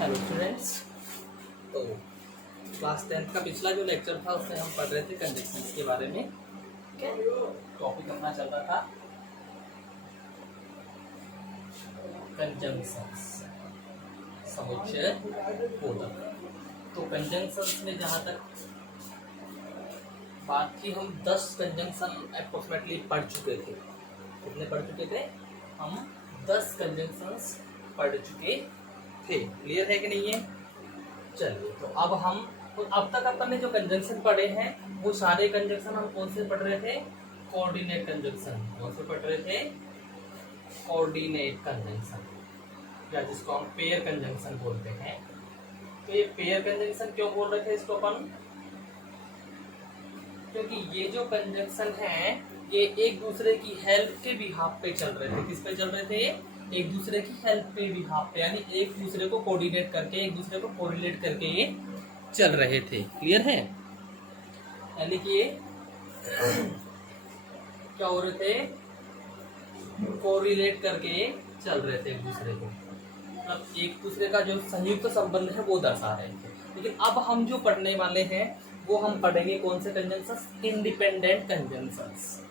Hello students. तो class 10th का पिछला जो लेक्चर था उसमें हम पढ़ रहे थे कंजंक्शंस के बारे में। टॉपिक अपना चल रहा था कंजंक्शंस, समुच्चय बोधक। तो कंजंक्शंस में जहाँ तक बात थी, हम 10 कंजंक्शन अप्रोक्सीमेटली पढ़ चुके थे। कितने पढ़ चुके थे? हम 10 कंजंक्शंस पढ़ चुके थे। क्लियर है कि नहीं है? चलिए, तो अब तक अपन ने जो कंजंक्शन पढ़े हैं वो सारे कंजंक्शन हम कौन से पढ़ रहे थे? Coordinate conjunction. कौन से पढ़ रहे थे? कोऑर्डिनेट कंजंक्शन, या जिसको हम पेयर कंजंक्शन बोलते हैं। तो ये पेयर कंजंक्शन क्यों बोल रहे थे इसको अपन? क्योंकि ये जो कंजंक्शन है ये एक दूसरे की हेल्प के बिहाफ पे चल रहे थे। किस पे चल रहे थे? एक दूसरे की हेल्प पे बिहाफ पे, यानी एक दूसरे को कोऑर्डिनेट करके, एक दूसरे को कोरिलेट करके ये चल रहे थे। क्लियर है? यानी कि ये क्या हो रहे थे? कोरिलेट करके चल रहे थे एक दूसरे को, मतलब एक दूसरे का जो संयुक्त संबंध है वो दर्शा रहे थे। लेकिन अब हम जो पढ़ने वाले हैं वो हम पढ़ेंगे कौन से कंजंक्शंस? Independent conjunctions.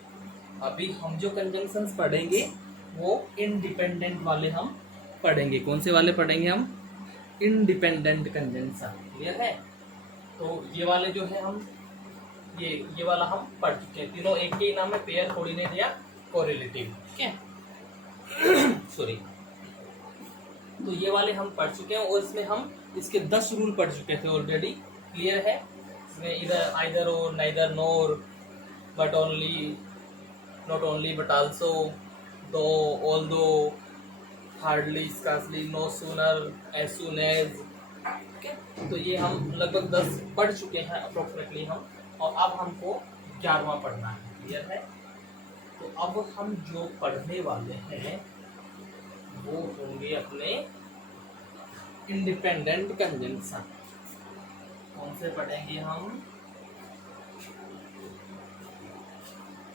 अभी हम जो कंजंक्शंस पढ़ेंगे वो इंडिपेंडेंट वाले हम पढ़ेंगे। कौन से वाले पढ़ेंगे हम? Independent conjunction. क्लियर है? तो ये वाले जो है हम ये वाला हम पढ़ चुके हैं। तीनों एक ही नाम है, पेयर, कोऑर्डिनेट या कोरिलेटिव। ठीक है? सॉरी। तो ये वाले हम पढ़ चुके हैं और इसमें हम इसके 10 रूल पढ़ चुके थे ऑलरेडी। क्लियर है? इसमें इधर आइदर और, neither, nor, but only, not only but also, though, although, hardly, scarcely, no sooner, as soon as. तो ये हम लगभग 10 पढ़ चुके हैं अप्रोक्सीमेटली हम, और अब हमको 11वां पढ़ना है। क्लियर है? तो अब हम जो पढ़ने वाले हैं वो होंगे अपने इंडिपेंडेंट कंजंक्शन। कौन से पढ़ेंगे हम?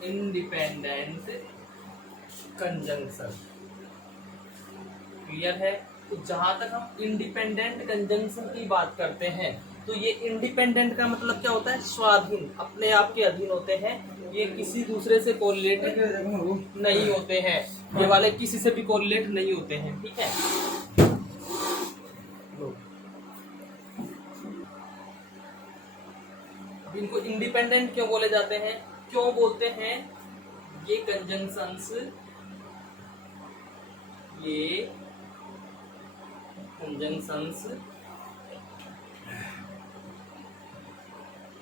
Independent conjunction. क्लियर है? तो जहां तक हम इंडिपेंडेंट कंजंक्शन की बात करते हैं तो ये इंडिपेंडेंट का मतलब क्या होता है? स्वाधीन, अपने आप के अधीन होते हैं। ये किसी दूसरे से कोरिलेट नहीं होते हैं। ये वाले किसी से भी कोरिलेट नहीं होते हैं। ठीक है? इनको इंडिपेंडेंट क्यों बोले जाते हैं? क्यों बोलते हैं? ये कंजंक्शंस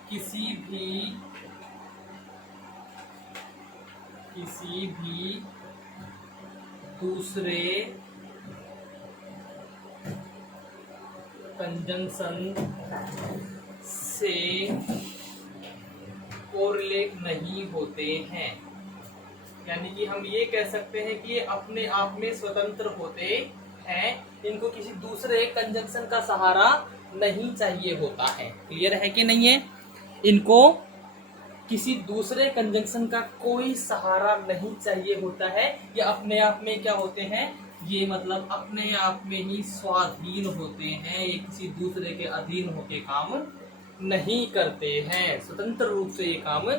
किसी भी दूसरे कंजंक्शन से कोरिलेट नहीं होते हैं। यानी कि हम ये कह सकते हैं कि ये अपने आप में स्वतंत्र होते हैं। इनको किसी दूसरे कंजंक्शन का सहारा नहीं चाहिए होता है। क्लियर है कि नहीं है? इनको किसी दूसरे कंजंक्शन का कोई सहारा नहीं चाहिए होता है। ये अपने आप में क्या होते हैं? ये मतलब अपने आप में ही स्वाधीन होते हैं। ये किसी दूसरे के अधीन होके काम नहीं करते हैं, स्वतंत्र रूप से ये काम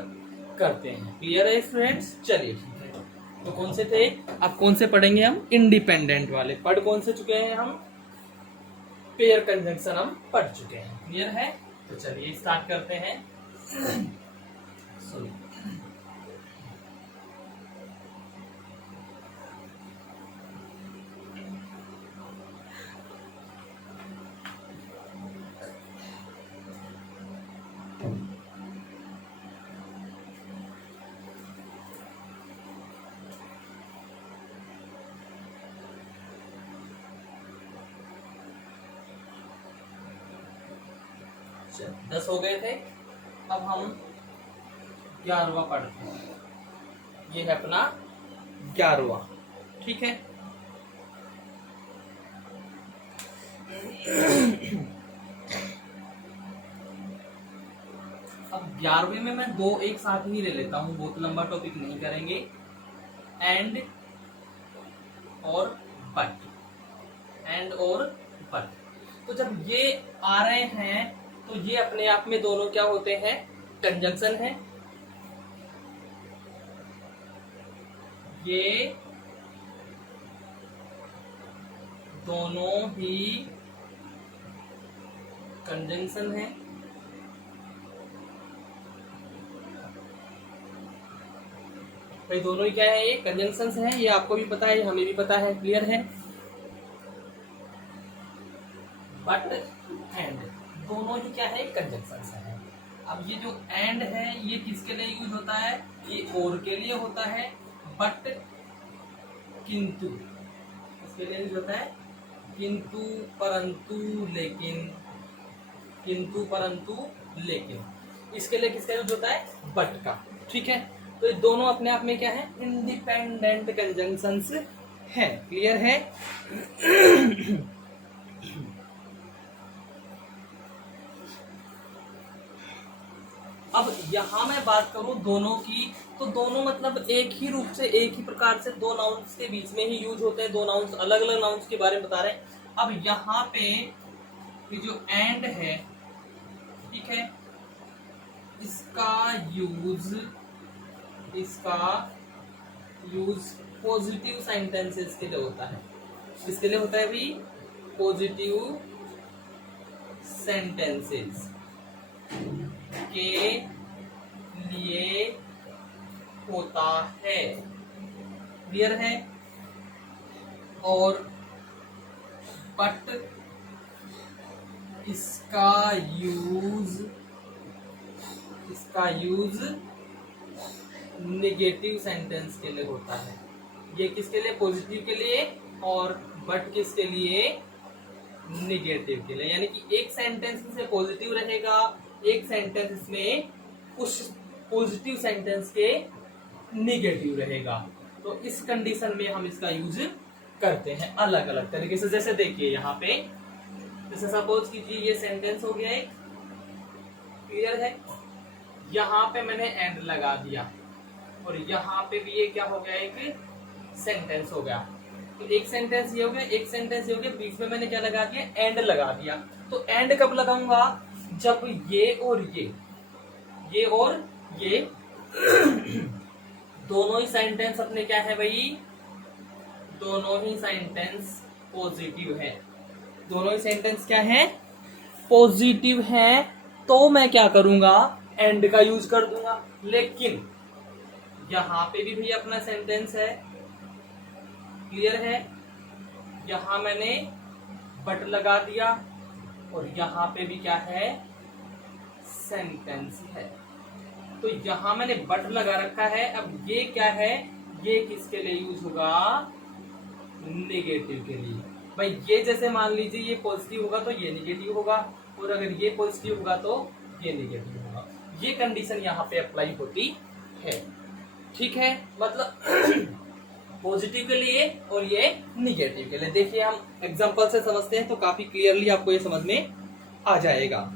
करते हैं। क्लियर है स्टूडेंट्स? चलिए ठीक है। तो कौन से थे? अब कौन से पढ़ेंगे हम? इंडिपेंडेंट वाले। पढ़ कौन से चुके हैं हम? पेयर कंजंक्शन हम पढ़ चुके हैं। क्लियर है? तो चलिए स्टार्ट करते हैं। सॉरी, 10 हो गए थे। अब हम 11वां पढ़ते हैं। ये है अपना 11वां। ठीक है? अब 11वें में मैं 2 एक साथ ही ले लेता हूँ, बहुत लंबा टॉपिक नहीं करेंगे। एंड और बट, एंड और बट। तो जब ये आ रहे हैं तो ये अपने आप में दोनों क्या होते हैं, कंजंक्शन है। ये दोनों ही कंजंक्शन है। भाई दोनों ही क्या है, ये कंजंक्शंस हैं, ये आपको भी पता है, हमें भी पता है, क्लियर है। बट एंड दोनों ही क्या है, कंजंक्शंस है। अब ये जो एंड है ये किसके लिए यूज होता है, ये और के लिए होता है। बट किंतु इसके लिए यूज होता है, किंतु परंतु लेकिन, किंतु परंतु लेकिन, इसके लिए किसका यूज होता है, बट का। ठीक है, तो ये दोनों अपने आप में क्या है, इंडिपेंडेंट कंजंक्शंस है। क्लियर है। अब यहां मैं बात करूं दोनों की, तो दोनों मतलब एक ही रूप से, एक ही प्रकार से दो नाउन्स के बीच में ही यूज होते हैं। दो नाउन्स, अलग अलग नाउन्स के बारे में बता रहे हैं। अब यहाँ पे ये जो एंड है, ठीक है, इसका यूज पॉजिटिव सेंटेंसेस के लिए होता है। किसके लिए होता है भाई, पॉजिटिव सेंटेंसेस के लिए होता है। क्लियर है। और बट इसका यूज नेगेटिव सेंटेंस के लिए होता है। ये किसके लिए, पॉजिटिव के लिए, और बट किसके लिए, निगेटिव के लिए। यानी कि एक सेंटेंस में पॉजिटिव रहेगा, एक सेंटेंस में उस पॉजिटिव सेंटेंस के निगेटिव रहेगा। तो इस कंडीशन में हम इसका यूज करते हैं अलग अलग तरीके से। जैसे देखिए यहाँ पे, जैसे सपोज कीजिए ये सेंटेंस हो गया एक, क्लियर है, यहाँ पे मैंने एंड लगा दिया, और यहाँ पे भी ये क्या हो गया, एक सेंटेंस हो गया। तो एक सेंटेंस ये हो गया, एक सेंटेंस ये हो गया, बीच में मैंने क्या लगा दिया, एंड लगा दिया। तो एंड कब लगाऊंगा, जब ये और ये दोनों ही सेंटेंस अपने क्या है भाई, दोनों ही सेंटेंस पॉजिटिव है। दोनों ही सेंटेंस क्या है, पॉजिटिव है। तो मैं क्या करूंगा, एंड का यूज कर दूंगा। लेकिन यहां पे भी भैया अपना सेंटेंस है, क्लियर है, यहां मैंने बट लगा दिया, और यहां पे भी क्या है, सेंटेंस है। तो यहां मैंने बट लगा रखा है। अब ये क्या है, ये किसके लिए यूज होगा, नेगेटिव के लिए। भाई ये जैसे मान लीजिए ये पॉजिटिव होगा तो ये नेगेटिव होगा, और अगर ये पॉजिटिव होगा तो ये नेगेटिव होगा। ये कंडीशन यहाँ पे अप्लाई होती है। ठीक है, मतलब पॉजिटिव के लिए और ये निगेटिव के लिए। देखिए हम एग्जांपल से समझते हैं तो काफी क्लियरली आपको ये समझ में आ जाएगा।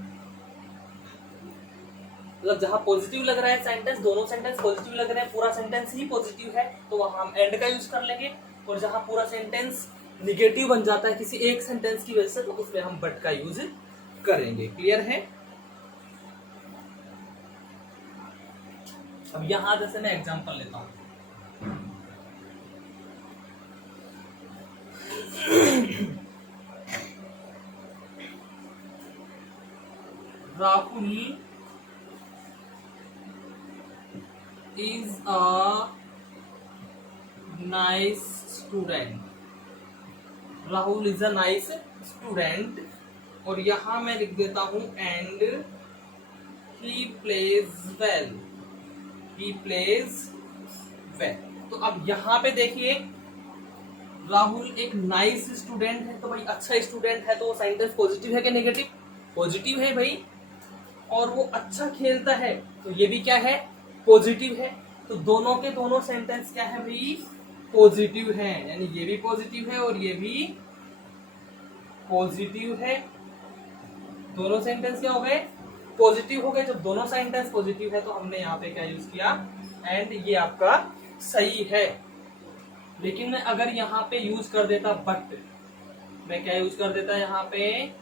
मतलब जहां पॉजिटिव लग रहा है सेंटेंस, दोनों सेंटेंस पॉजिटिव लग रहे हैं, पूरा सेंटेंस ही पॉजिटिव है, तो वहां हम एंड का यूज कर लेंगे। और जहां पूरा सेंटेंस निगेटिव बन जाता है किसी एक सेंटेंस की वजह से, तो उसमें हम बट का यूज करेंगे। क्लियर है। अब यहां जैसे मैं एग्जांपल लेता हूं, Rahul is a nice student. Rahul is a nice student, और यहां मैं लिख देता हूं and he plays well, he plays well. तो अब यहां पे देखिए राहुल एक नाइस स्टूडेंट है, तो भाई अच्छा स्टूडेंट है, तो वो सेंटेंस पॉजिटिव है कि नेगेटिव, पॉजिटिव है भाई। और वो अच्छा खेलता है, तो ये भी क्या है, पॉजिटिव है। तो दोनों के दोनों सेंटेंस क्या है भाई, पॉजिटिव है। यानी ये भी पॉजिटिव है और ये भी पॉजिटिव है। दोनों सेंटेंस क्या हो गए, पॉजिटिव हो गए। जब दोनों सेंटेंस पॉजिटिव है तो हमने यहाँ पे क्या यूज किया, एंड। ये आपका सही है। लेकिन मैं अगर यहाँ पे यूज कर देता बट, मैं क्या यूज कर देता यहाँ पे,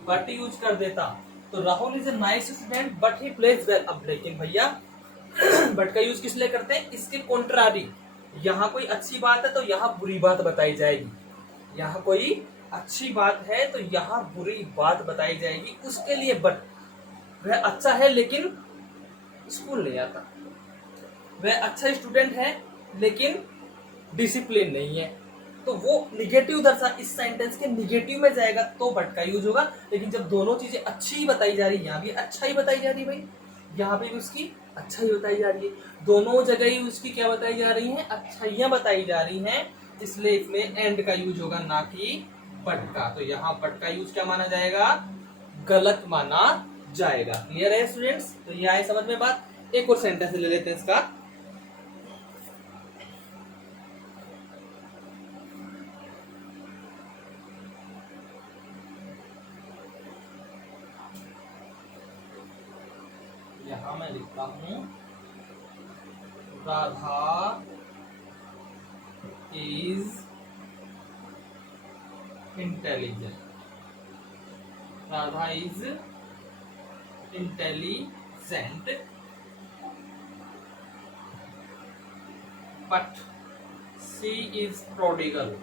बट यूज कर देता तो Rahul is a nice student but he plays well. अब लेकिन भैया बट का यूज किस लिए करते हैं? इसके कॉन्ट्रारी, यहाँ कोई अच्छी बात है तो यहाँ बुरी बात बताई जाएगी, यहाँ कोई अच्छी बात है तो यहाँ बुरी बात बताई जाएगी, उसके लिए बट। वह अच्छा है लेकिन स्कूल नहीं आता, वह अच्छा स्टूडेंट है लेकिन डिसिप्लिन नहीं है, तो वो निगेटिव दर्शा, इस सेंटेंस के निगेटिव में जाएगा तो बट का यूज होगा। लेकिन जब दोनों चीजें अच्छी ही बताई जा रही है, यहाँ भी अच्छा ही बताई जा रही है भाई, यहाँ पे भी उसकी अच्छा ही बताई जा रही है, दोनों जगह ही उसकी क्या बताई जा रही है? अच्छाइयां बताई जा रही हैं, इसलिए इसमें एंड का यूज होगा ना कि बट का। तो यहाँ बट का यूज क्या माना जाएगा? गलत माना जाएगा। क्लियर है स्टूडेंट्स? तो ये आए समझ में बात। एक और सेंटेंस ले लेते हैं इसका। यहां मैं लिखता हूं Radha is intelligent, Radha is intelligent but she is prodigal,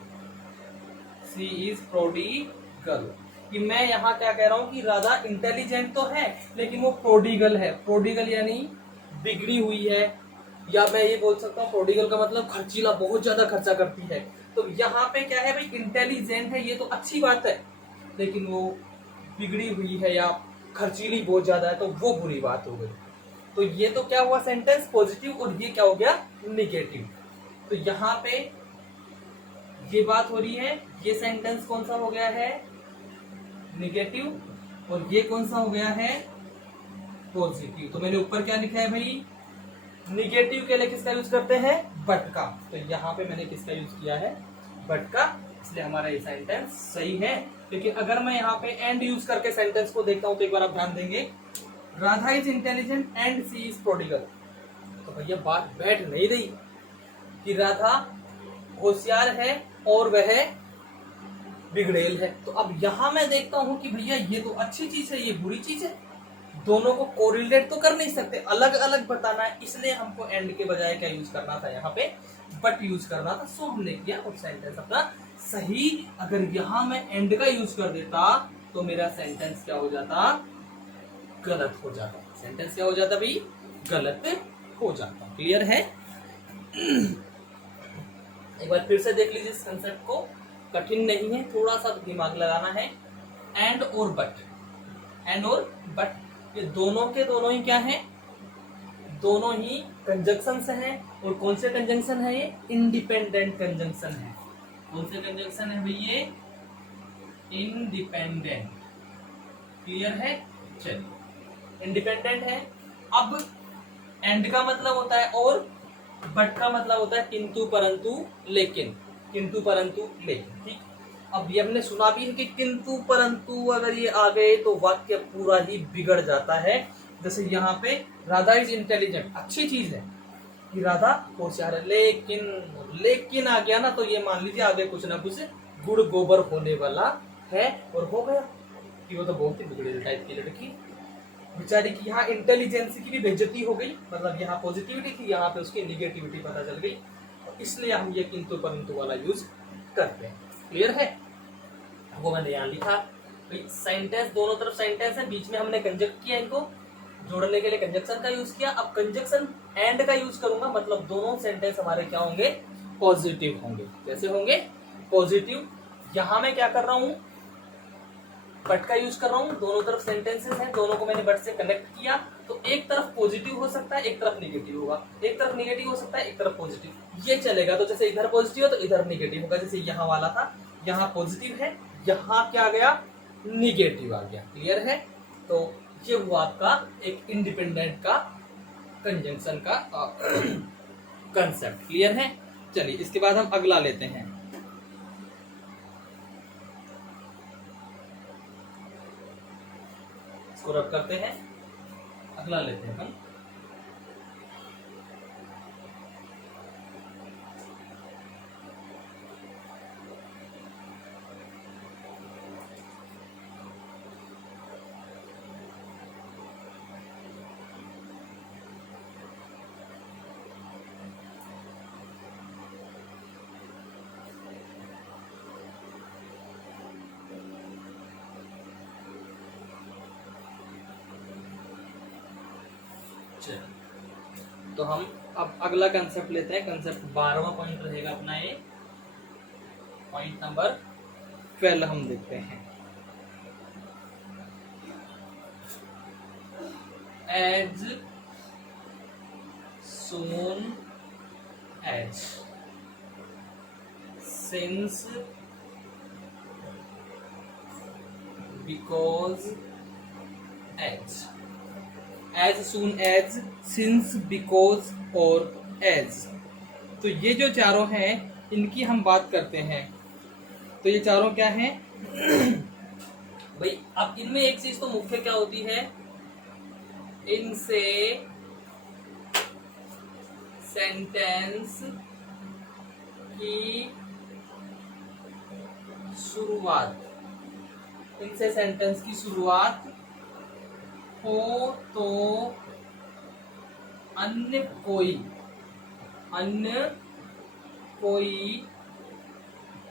she is prodigal. कि मैं यहाँ क्या कह रहा हूं कि राधा इंटेलिजेंट तो है लेकिन वो प्रोडिगल है। प्रोडिगल यानी बिगड़ी हुई है, या मैं ये बोल सकता हूँ प्रोडिगल का मतलब खर्चीला, बहुत ज्यादा खर्चा करती है। तो यहाँ पे क्या है भाई? इंटेलिजेंट है, ये तो अच्छी बात है, लेकिन वो बिगड़ी हुई है या खर्चीली बहुत ज्यादा है, तो वो बुरी बात हो गई। तो ये तो क्या हुआ सेंटेंस? पॉजिटिव, और ये क्या हो गया? निगेटिव। तो यहाँ पे ये बात हो रही है, ये सेंटेंस कौन सा हो गया है? निगेटिव, और ये कौन सा हो गया है? पॉजिटिव। तो मैंने ऊपर क्या लिखा है भाई? निगेटिव के लिए किसका यूज करते हैं? बट का। तो यहाँ पे मैंने किसका यूज किया है? बट का, इसलिए हमारा ये सेंटेंस सही है। लेकिन अगर मैं यहाँ पे एंड यूज करके सेंटेंस को देखता हूं तो एक बार आप ध्यान देंगे, Radha is intelligent and she is prodigal, तो भैया बात बैठ नहीं रही कि राधा होशियार है और वह बिगड़ेल है। तो अब यहां मैं देखता हूं कि भैया ये तो अच्छी चीज है, ये बुरी चीज है, दोनों को कोरिलेट तो कर नहीं सकते, अलग अलग बताना है, इसलिए हमको एंड के बजाय क्या यूज करना था? यहाँ पे बट यूज करना था। सो हमने किया और सेंटेंस अपना सही। अगर यहां मैं एंड का यूज कर देता तो मेरा सेंटेंस क्या हो जाता? गलत हो जाता। सेंटेंस क्या हो जाता भाई? गलत हो जाता। क्लियर है? एक बार फिर से देख लीजिए इस कंसेप्ट को, कठिन नहीं है, थोड़ा सा दिमाग लगाना है। एंड और बट, एंड और बट, ये दोनों के दोनों ही क्या हैं? दोनों ही कंजंक्शन हैं। और कौन से कंजंक्शन है ये? इंडिपेंडेंट कंजंक्शन है। कौन से कंजंक्शन है भाई? ये इंडिपेंडेंट। क्लियर है? चलिए, इंडिपेंडेंट है। अब एंड का मतलब होता है और, बट का मतलब होता है किंतु परंतु लेकिन, किंतु परंतु लेकिन। ठीक, अब ये हमने सुना भी है कि किंतु परंतु अगर ये आ गए तो वाक्य पूरा ही बिगड़ जाता है। जैसे यहाँ पे राधा इज इंटेलिजेंट, अच्छी चीज है कि राधा होशियार है, लेकिन लेकिन आ गया ना तो ये मान लीजिए आगे कुछ ना कुछ गुड़ गोबर होने वाला है, और हो गया कि वो तो बहुत ही बिगड़े टाइप की लड़की बेचारी की। यहाँ इंटेलिजेंस की भी बेइज्जती हो गई, मतलब यहाँ पॉजिटिविटी थी, यहाँ पे उसकी निगेटिविटी पता चल गई, और इसलिए हम ये किंतु परंतु वाला यूज करते हैं। क्लियर है? वो मैंने यहाँ लिखा सेंटेंस, दोनों तरफ सेंटेंस है, बीच में हमने कंजक्ट किया, इनको जोड़ने के लिए कंजक्शन का यूज किया। अब कंजक्शन एंड का यूज करूंगा, मतलब दोनों सेंटेंस हमारे क्या होंगे? पॉजिटिव होंगे। कैसे होंगे? पॉजिटिव। यहां मैं क्या कर रहा हूं? बट का यूज कर रहा हूं, दोनों तरफ सेंटेंसेस हैं, दोनों को मैंने बट से कनेक्ट किया, तो एक तरफ पॉजिटिव हो सकता है, एक तरफ निगेटिव होगा, एक तरफ निगेटिव हो सकता है, एक तरफ पॉजिटिव, ये चलेगा। तो जैसे इधर पॉजिटिव है तो इधर निगेटिव होगा, जैसे यहाँ वाला था, यहाँ पॉजिटिव है, यहाँ क्या आ गया? निगेटिव आ गया। क्लियर है? तो ये हुआ आपका एक इंडिपेंडेंट का कंजंक्शन का कंसेप्ट। क्लियर है? चलिए इसके बाद हम अगला लेते हैं। इसको रब करते हैं, अगला लेते हैं हम। चलो तो हम अब अगला कंसेप्ट लेते हैं। कंसेप्ट 12वां पॉइंट रहेगा अपना, ये पॉइंट नंबर 12 हम देखते हैं। As soon as, since, because, as, as soon as, since, because और as। तो ये जो चारों हैं इनकी हम बात करते हैं। तो ये चारों क्या हैं भाई? अब इनमें एक चीज तो मुख्य क्या होती है, इनसे सेंटेंस की शुरुआत, इनसे सेंटेंस की शुरुआत हो तो अन्य कोई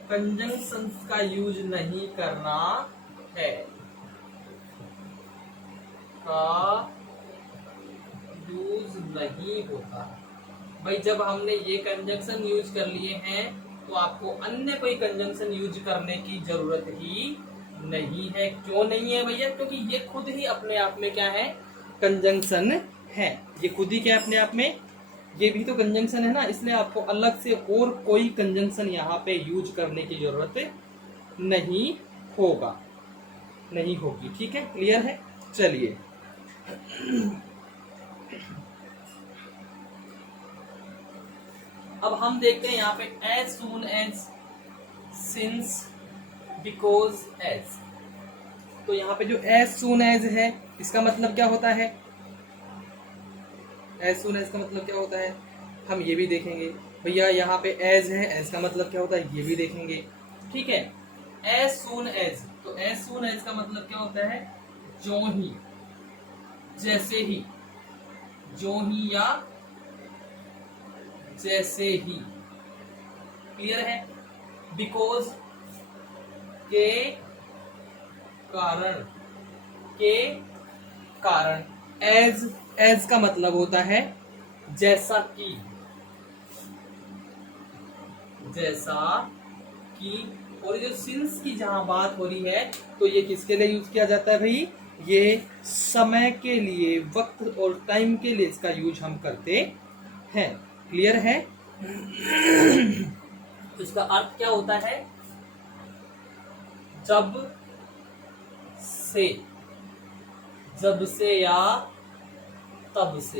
कंजंक्शंस का यूज नहीं करना है, का यूज नहीं होता। भाई जब हमने ये कंजंक्शन यूज कर लिए हैं तो आपको अन्य कोई कंजंक्शन यूज करने की जरूरत ही नहीं है। क्यों नहीं है भैया? क्योंकि ये खुद ही अपने आप में क्या है, कंजंक्शन है। ये खुद ही क्या अपने आप में, ये भी तो कंजंक्शन है ना, इसलिए आपको अलग से और कोई कंजंक्शन यहाँ पे यूज करने की जरूरत नहीं होगी। ठीक है, क्लियर है? चलिए अब हम देखते हैं यहाँ पे as soon as, since, because, as। तो यहाँ पे जो as soon as है इसका मतलब क्या होता है? as soon as का मतलब क्या होता है हम ये भी देखेंगे भैया। यहाँ पे as है, as का मतलब क्या होता है ये भी देखेंगे। ठीक है, as soon as, तो as soon as का मतलब क्या होता है? जो ही, जैसे ही, जो ही या जैसे ही। क्लियर है? बिकॉज के कारण, एज का मतलब होता है जैसा कि, और जो सिंस की जहां बात हो रही है तो ये किसके लिए यूज किया जाता है भाई? ये समय के लिए, वक्त और टाइम के लिए इसका यूज हम करते हैं। क्लियर है? तो इसका अर्थ क्या होता है? जब से या तब से।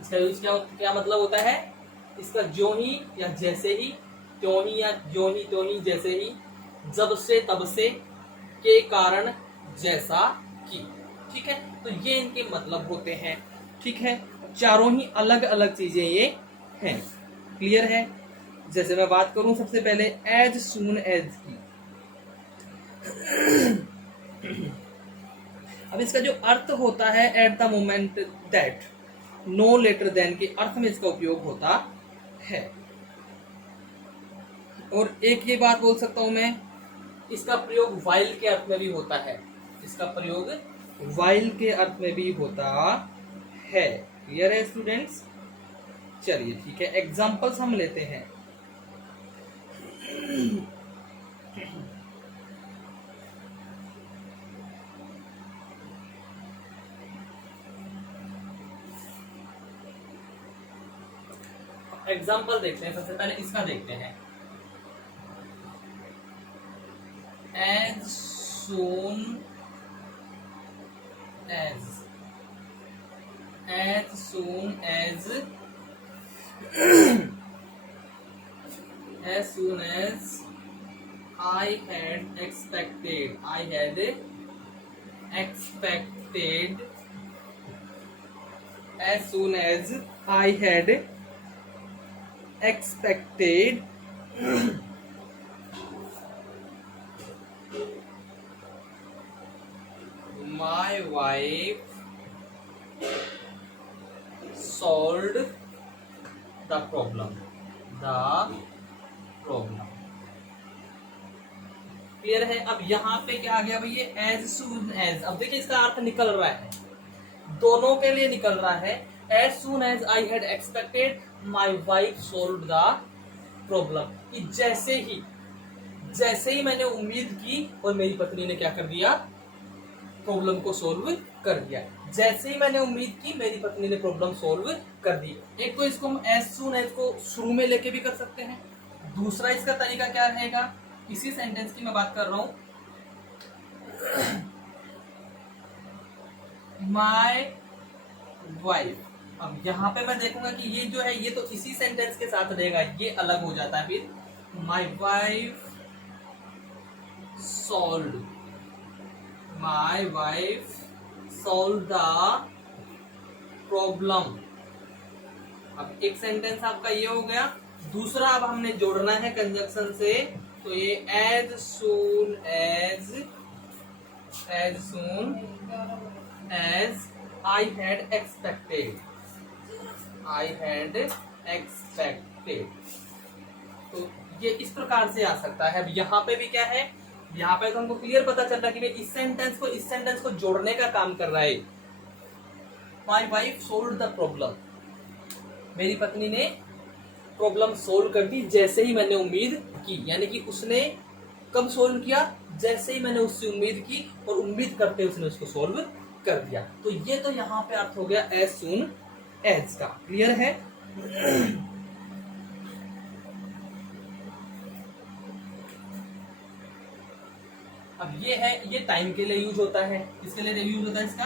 इसका यूज क्या मतलब होता है? इसका जो ही या जैसे ही, त्यों ही या जो ही त्यों ही जैसे ही, जब से तब से, के कारण जैसा कि। ठीक है, तो ये इनके मतलब होते हैं। ठीक है, चारों ही अलग अलग चीजें ये हैं। क्लियर है? जैसे मैं बात करूं सबसे पहले एज सून एज की। अब इसका जो अर्थ होता है at the moment that, no later than के अर्थ में इसका उपयोग होता है। और एक ये बात बोल सकता हूं मैं, इसका प्रयोग वाइल के अर्थ में भी होता है। इसका प्रयोग वाइल के अर्थ में भी होता है। क्लियर है स्टूडेंट्स? चलिए ठीक है, एग्जांपल्स हम लेते हैं। एग्जाम्पल देखते हैं। सबसे पहले इसका देखते हैं। As soon as, as soon as, as soon as I had expected, as soon as I had expected my wife solved the problem. Clear है? अब यहाँ पे क्या आ गया भैया? As soon as. अब देखिए इसका अर्थ निकल रहा है, दोनों के लिए निकल रहा है। As soon as I had expected my wife solve the problem, कि जैसे ही मैंने उम्मीद की और मेरी पत्नी ने क्या कर दिया, प्रॉब्लम को सोल्व कर दिया। जैसे ही मैंने उम्मीद की मेरी पत्नी ने प्रॉब्लम सोल्व कर दी। एक तो इसको हम एज सून एज को शुरू में लेके भी कर सकते हैं। दूसरा इसका तरीका क्या रहेगा, इसी सेंटेंस की मैं बात कर रहा हूं, माय वाइफ। अब यहां पे मैं देखूंगा कि ये जो है ये तो इसी सेंटेंस के साथ रहेगा, ये अलग हो जाता है फिर। My wife solved, my wife solved the problem। अब एक सेंटेंस आपका ये हो गया। दूसरा अब हमने जोड़ना है कंजक्शन से, तो ये as soon as I had expected, तो ये इस प्रकार से आ सकता है। अब यहाँ पे भी क्या है, यहाँ पे तो हमको क्लियर पता चल रहा है कि इस सेंटेंस को जोड़ने का काम कर रहा है। माई वाइफ सोल्व द प्रॉब्लम, मेरी पत्नी ने प्रॉब्लम सोल्व कर दी जैसे ही मैंने उम्मीद की। यानी कि उसने कब सोल्व किया, जैसे ही मैंने उससे उम्मीद की और उम्मीद करते उसने उसको सोल्व कर दिया। तो ये तो यहाँ पे अर्थ हो गया एज सून एज का। क्लियर है? अब ये है, ये टाइम के लिए यूज होता है। किसके लिए यूज होता है इसका?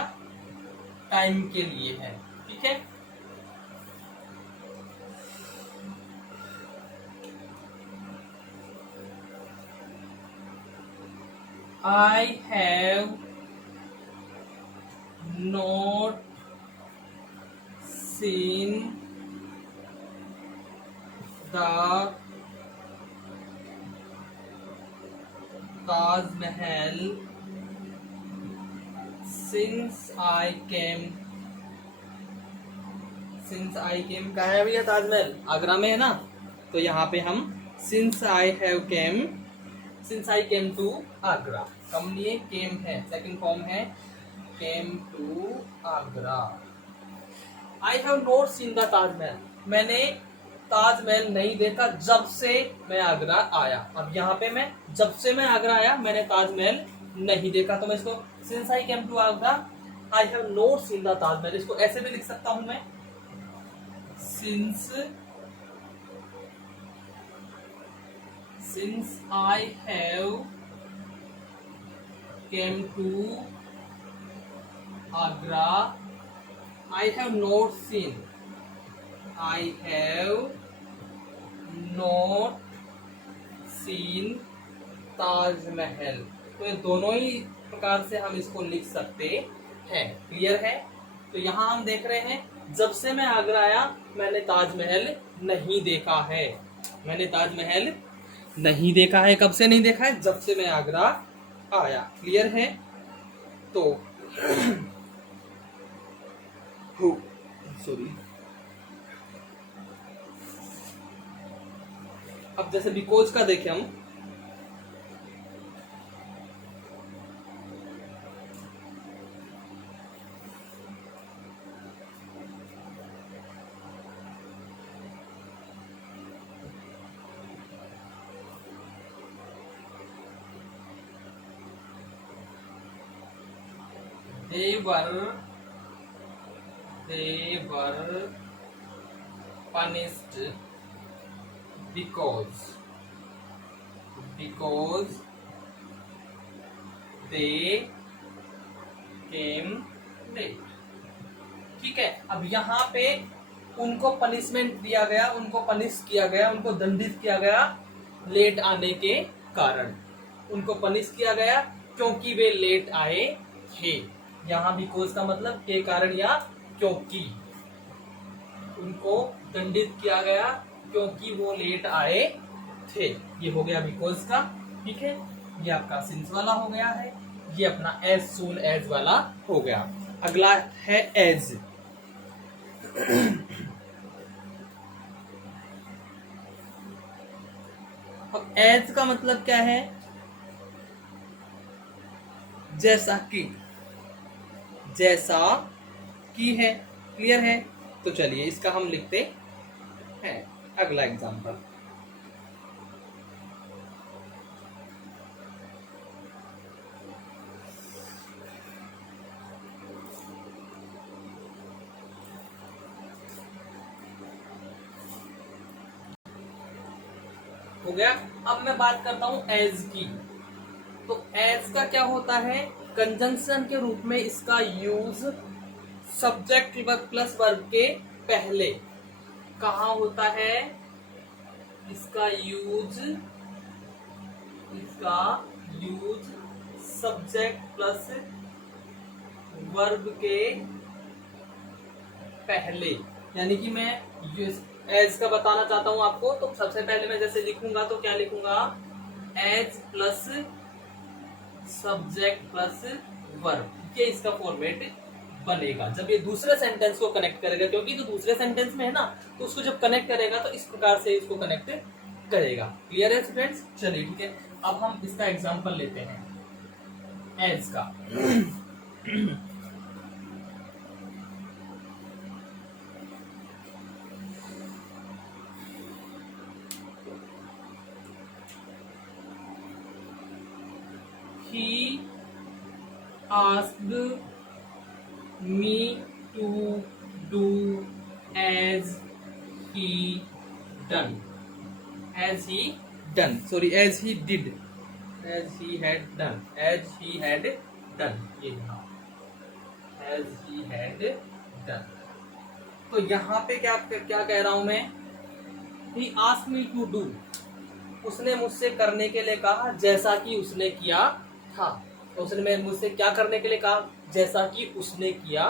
टाइम के लिए है। ठीक है, I have not seen the Taj Mahal since I came कहाँ है भैया ताज महल? आगरा में है ना। तो यहाँ पे हम since I came to Agra, कम लिए केम है, सेकंड फॉर्म है came to Agra. I have not seen the Taj Mahal, मैंने ताजमहल नहीं देखा जब से मैं आगरा आया। अब यहाँ पे मैं जब से मैं आगरा आया मैंने ताजमहल नहीं देखा, तो मैं इसको since I came to Agra I have not seen the Taj Mahal, इसको ऐसे भी लिख सकता हूं मैं, since I have came to Agra, I have not seen Taj Mahal. तो ये दोनों ही प्रकार से हम इसको लिख सकते हैं। क्लियर है? तो यहाँ हम देख रहे हैं जब से मैं आगरा आया मैंने ताजमहल नहीं देखा है। मैंने ताजमहल नहीं देखा है। कब से नहीं देखा है? जब से मैं आगरा आया। क्लियर है? तो सॉरी, अब जैसे बिकॉज का देखें हम, they were punished because they came late। ठीक है, अब यहाँ पे उनको पनिशमेंट दिया गया, उनको पनिश किया गया, उनको दंडित किया गया लेट आने के कारण। उनको पनिश किया गया क्योंकि वे लेट आए थे। यहाँ बिकॉज का मतलब के कारण या क्योंकि। उनको दंडित किया गया क्योंकि वो लेट आए थे। ये हो गया बिकॉज का। ठीक है, ये आपका सिंस वाला हो गया है, ये अपना एज सून एज वाला हो गया। अगला है एज। अब एज का मतलब क्या है? जैसा कि, जैसा की है। क्लियर है? तो चलिए इसका हम लिखते हैं अगला एग्जांपल। हो गया। अब मैं बात करता हूं एज की। तो एज का क्या होता है? कंजंक्शन के रूप में इसका यूज सब्जेक्ट प्लस वर्ब के पहले कहाँ होता है? इसका यूज सब्जेक्ट प्लस वर्ब के पहले। यानी कि मैं एज का बताना चाहता हूं आपको, तो सबसे पहले मैं जैसे लिखूंगा तो क्या लिखूंगा? As plus subject plus verb, ये इसका फॉर्मेट बनेगा जब ये दूसरे सेंटेंस को कनेक्ट करेगा, क्योंकि तो दूसरे सेंटेंस में है ना, तो उसको जब कनेक्ट करेगा तो इस प्रकार से इसको कनेक्ट करेगा। क्लियर है स्टूडेंट्स? चलिए ठीक है, अब हम इसका एग्जांपल लेते हैं एज का। He asked me to do as he done. As he done. Sorry, as he did. As he had done. As he had done. ये यहाँ as he had done. तो यहाँ पे क्या क्या कह रहा हूं मैं? He asked me to do. उसने मुझसे करने के लिए कहा जैसा कि उसने किया था। तो उसने मुझसे क्या करने के लिए कहा? जैसा कि उसने किया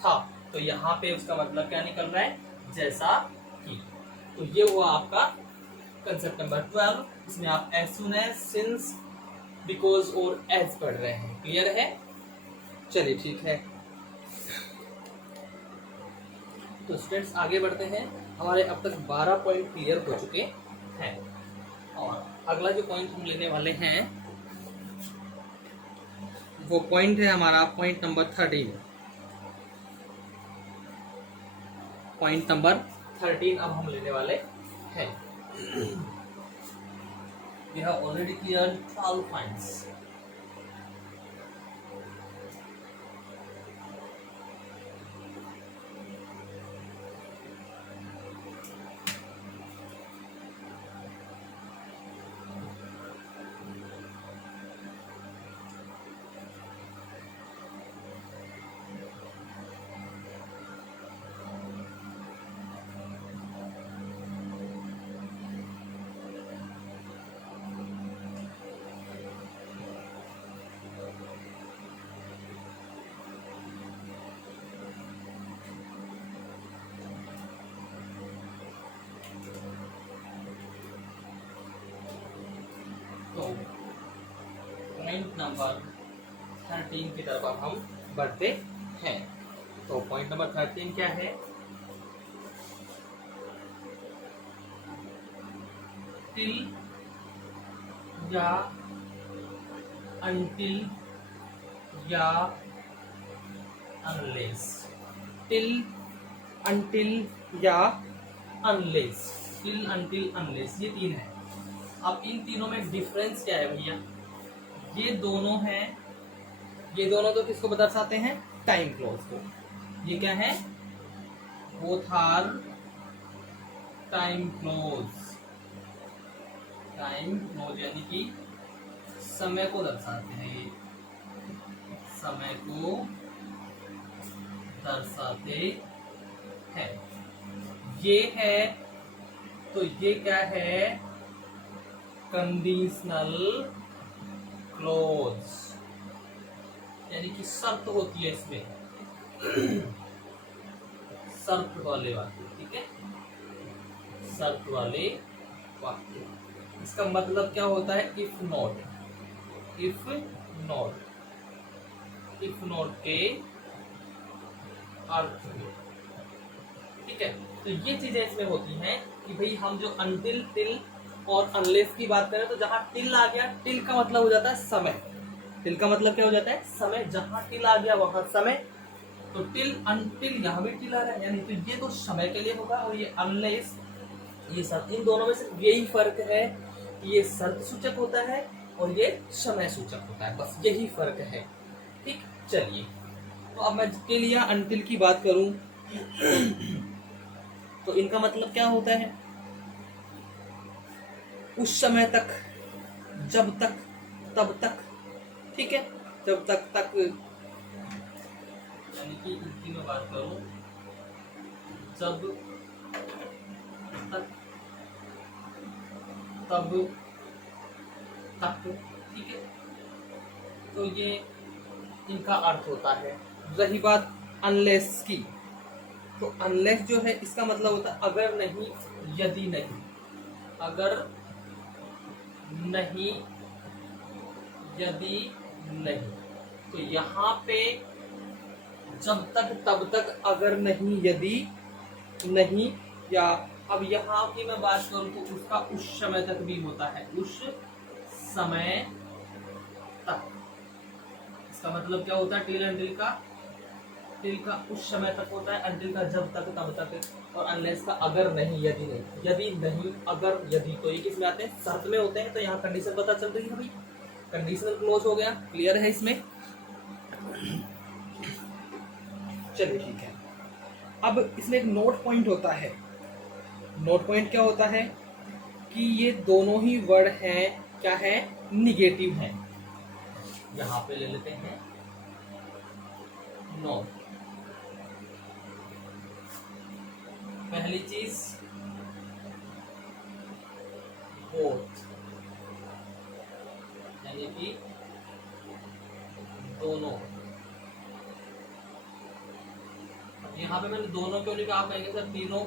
था। तो यहाँ पे उसका मतलब क्या निकल रहा है? जैसा कि। तो ये हुआ आपका कंसेप्ट नंबर 12। इसमें आप as soon as, since, because और एज पढ़ रहे हैं। क्लियर है? चलिए ठीक है, तो स्टूडेंट्स आगे बढ़ते हैं। हमारे अब तक 12 पॉइंट क्लियर हो चुके हैं और अगला जो पॉइंट हम लेने वाले हैं वो पॉइंट है हमारा पॉइंट नंबर 13। पॉइंट नंबर 13 अब हम लेने वाले हैं। We have already cleared 12 points. तो पॉइंट नंबर 13 की तरफ अब हम बढ़ते हैं। तो पॉइंट नंबर 13 क्या है? टिल या अनटिल या अनलेस। टिल, अनटिल या अनलेस। टिल, अनटिल, अनलेस, ये तीन है। अब इन तीनों में डिफरेंस क्या है भैया? ये दोनों हैं, ये दोनों तो किसको दर्शाते हैं? टाइम क्लॉज को। ये क्या है? Both are time clause. Time clause यानी कि समय को दर्शाते हैं। ये समय को दर्शाते हैं। ये है, तो ये क्या है? कंडीशनल क्लोज, यानी कि शर्त होती है इसमें, शर्त वाले वाक्य। ठीक है, शर्त वाले वाक्य। इसका मतलब क्या होता है? If not, if not, if not के अर्थ में। ठीक है, तो ये चीजें इसमें होती हैं कि भाई हम जो अनटिल, टिल और अनलेस की बात करें तो जहां टिल आ गया, टिल का मतलब हो जाता है समय। टिल का मतलब क्या हो जाता है? समय। जहां टिल आ गया वहां समय, तो टिल अनटिल यहाँ भी टिल आ रहा है, यानी तो ये तो समय के लिए होगा और ये अनलेस ये शर्त। इन दोनों में सिर्फ यही फर्क है, ये शर्त सूचक होता है और ये समय सूचक होता है, बस यही फर्क है। ठीक, चलिए तो अब मैं के लिए अनटिल की बात करूं तो इनका मतलब क्या होता है, उस समय तक, जब तक, तब तक। ठीक है, जब तक यानी कि इनकी मैं बात करूं, जब तक, तब तक। ठीक है, तो ये इनका अर्थ होता है। रही बात अनलेस की, तो अनलेस जो है इसका मतलब होता है अगर नहीं, यदि नहीं, अगर नहीं, यदि नहीं। तो यहाँ पे जब तक, तब तक, अगर नहीं, यदि नहीं, या अब यहाँ की मैं बात करूं तो उसका उस समय तक भी होता है, उस समय तक। इसका मतलब क्या होता है, टिल अनटिल का, टिल का उस समय तक होता है, अनटिल का जब तक, तब तक, और अनलेस का अगर नहीं, यदि नहीं। यदि नहीं, अगर, यदि, तो ये किस में आते हैं, शर्त में होते हैं। तो यहाँ कंडीशन पता चल रही है भाई, कंडीशनल क्लोज हो गया, क्लियर है इसमें। चलिए ठीक है, अब इसमें एक नोट पॉइंट होता है। नोट पॉइंट क्या होता है कि ये दोनों ही वर्ड हैं, क्या है, निगेटिव हैं। यहां पे ले लेते हैं नो। पहली चीज बोथ, यानी कि दोनों। यहाँ पे मैंने दोनों क्यों लिखा, आप कहेंगे सर तीनों,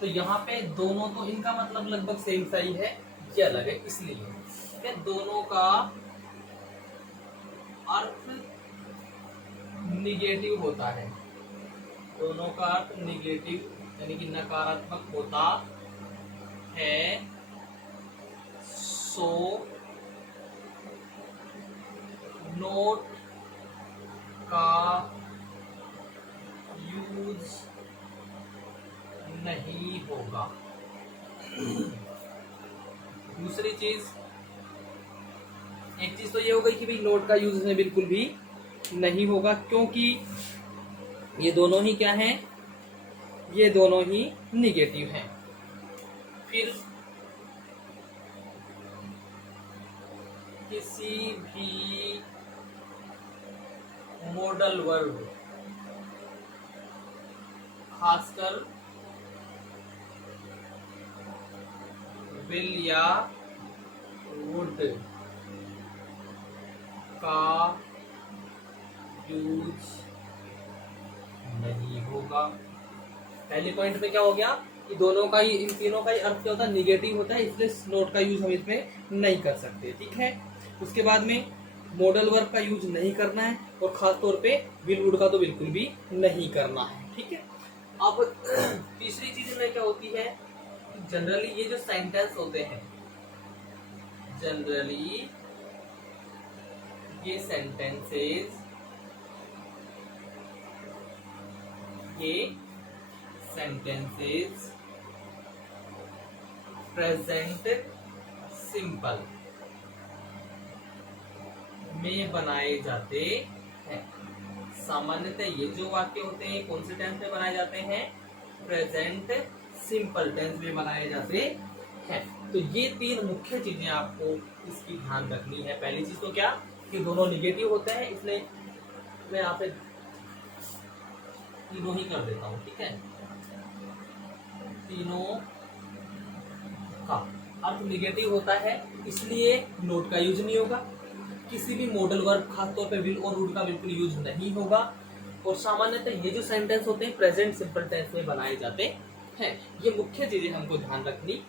तो यहाँ पे दोनों तो इनका मतलब लगभग सेम सा ही है, ये अलग है इसलिए। दोनों का अर्थ निगेटिव होता है, दोनों का अर्थ निगेटिव यानी कि नकारात्मक होता है। सो नोट का यूज नहीं होगा। दूसरी चीज, एक चीज तो ये हो गई कि भाई नोट का यूज इसमें बिल्कुल भी नहीं होगा, क्योंकि ये दोनों ही क्या हैं, ये दोनों ही निगेटिव हैं। फिर किसी भी मॉडल वर्ब, खासकर विल या वुड का यूज नहीं होगा। पहले पॉइंट पे क्या हो गया कि दोनों का ही, इन तीनों का ही अर्थ क्या होता है, निगेटिव होता है, इसलिए नोट का यूज हम इसमें नहीं कर सकते। ठीक है, उसके बाद में मॉडल वर्ब का यूज नहीं करना है, और खास तौर पे विल वुड का तो बिल्कुल भी नहीं करना है। ठीक है, अब तीसरी चीज में क्या होती है, जनरली ये जो सेंटेंस होते हैं, जनरली ये सेंटेंसेस, ये सेंटेंसेस प्रेजेंट सिंपल में बनाए जाते हैं। सामान्यतः ये जो वाक्य होते हैं कौन से टेंस में बनाए जाते हैं, प्रेजेंट सिंपल टेंस में बनाए जाते हैं। तो ये तीन मुख्य चीजें आपको इसकी ध्यान रखनी है। पहली चीज तो क्या कि दोनों निगेटिव होते हैं, इसलिए मैं यहाँ पे तीनों ही कर देता हूँ। ठीक है, तीनों का अर्थ निगेटिव होता है, इसलिए नोट का यूज नहीं होगा। किसी भी मॉडल वर्ब खासतौर पे विल और वुड का बिल्कुल यूज नहीं होगा, और सामान्यतः ये जो सेंटेंस होते हैं प्रेजेंट सिंपल टेंस में बनाए जाते हैं। ये मुख्य चीजें हमको ध्यान रखनी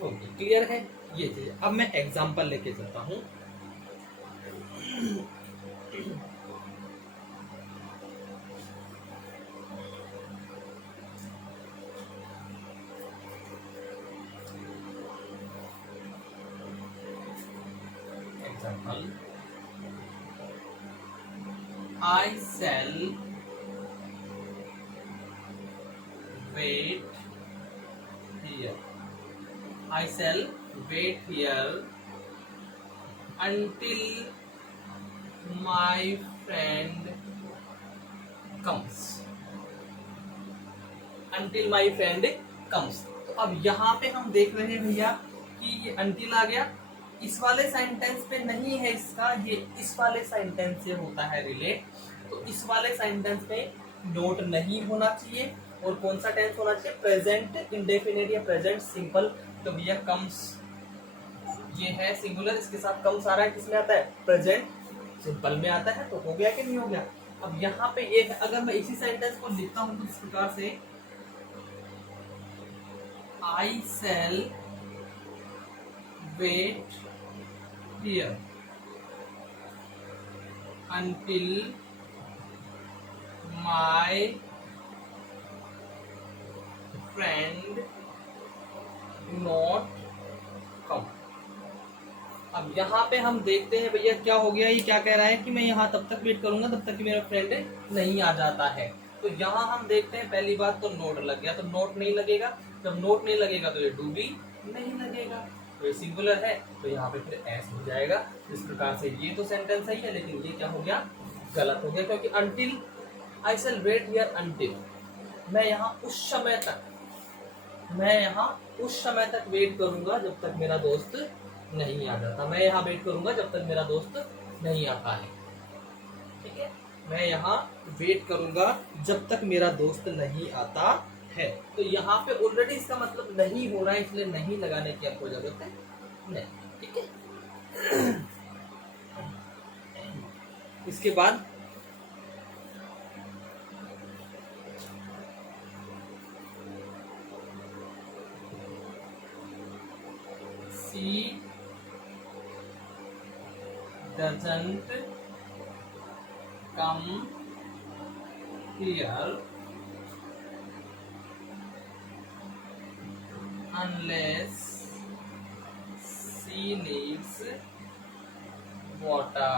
होगी। क्लियर है ये चीजें। अब मैं एग्जांपल लेके चलता हूँ। Example, I shall wait here. I shall wait here until my friend comes. Until my friend comes. तो अब यहाँ पे हम देख रहे हैं भैया कि ये until आ गया, इस वाले सेंटेंस पे नहीं है इसका, ये इस वाले सेंटेंस से होता है रिलेट, तो इस वाले सेंटेंस में नोट नहीं होना चाहिए। और कौन सा टेंस होना चाहिए? प्रेजेंट इंडेफिनिट या प्रेजेंट सिंपल। तो भैया कम्स, ये है सिंगुलर, इसके साथ कम्स आ रहा है, किसमें आता है? प्रेजेंट सिंपल में आता है। तो हो गया कि नहीं हो गया? अब यहाँ पे ये है, अगर मैं इसी सेंटेंस को लिखता हूं तो इस प्रकार से, I shall wait here until my friend not come। अब यहाँ पे हम देखते हैं भैया क्या हो गया, ये क्या कह रहा है कि मैं यहाँ तब तक वेट करूंगा तब तक कि मेरा फ्रेंड नहीं आ जाता है। तो यहाँ हम देखते हैं पहली बात तो नोट लग गया, तो नोट नहीं लगेगा, जब नोट नहीं लगेगा तो ये डू भी नहीं लगेगा, तो ये सिंगुलर है, तो यहाँ पे फिर एस हो जाएगा। इस प्रकार से ये तो सेंटेंस सही है, लेकिन ये क्या हो गया? गलत हो गया, क्योंकि until I shall wait here until, मैं यहाँ उस समय तक वेट करूंगा जब तक मेरा दोस्त नहीं आ जाता। मैं यहाँ वेट करूंगा जब तक मेरा दोस्त नहीं आता है, ठीक है? मैं यहाँ वेट करूंगा जब तक मेरा दोस्त नहीं आता है। तो यहाँ पे ऑलरेडी इसका मतलब नहीं हो रहा है, इसलिए नहीं लगाने की आपको जरूरत है नहीं, ठीक है? इसके बाद she doesn't come here unless she needs water।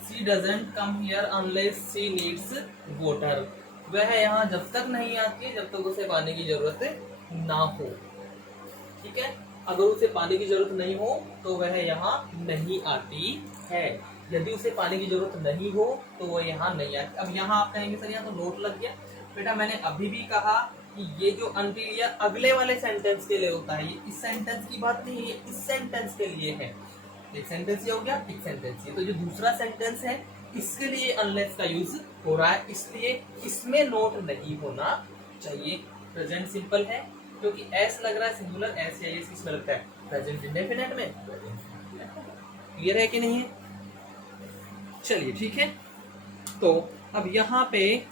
she doesn't come here unless she needs water। वह यहाँ जब तक नहीं आती है जब तक उसे पानी की जरूरत ना हो, ठीक है? अगर उसे पानी की जरूरत नहीं हो तो वह यहाँ नहीं आती है। यदि उसे पानी की जरूरत नहीं हो तो वह यहाँ नहीं आती। अब यहाँ आप कहेंगे सर यहाँ तो नोट लग गया। बेटा मैंने अभी भी कहा कि ये जो अनटिल या अगले वाले सेंटेंस के लिए होता है, ये इस सेंटेंस की बात नहीं है, ये इस सेंटेंस के लिए है। एक सेंटेंस ये हो गया, एक सेंटेंस ये। तो जो दूसरा सेंटेंस है इसके लिए अनलेस का यूज हो रहा है, इसलिए इसमें नोट नहीं होना चाहिए। प्रेजेंट सिंपल है क्योंकि एस लग रहा है सिंगुलर, एस या एस किसमें लगता है? प्रेजेंट इंडेफिनिट में। क्लियर है कि नहीं है? चलिए ठीक है। तो अब यहाँ पे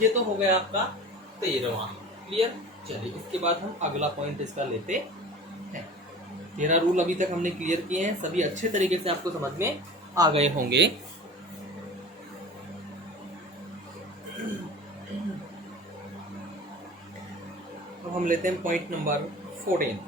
ये तो हो गया आपका 13वां। क्लियर? चलिए इसके बाद हम अगला पॉइंट इसका लेते हैं। 13 रूल अभी तक हमने क्लियर किए हैं, सभी अच्छे तरीके से आपको समझ में आ गए होंगे। तो हम लेते हैं पॉइंट नंबर 14।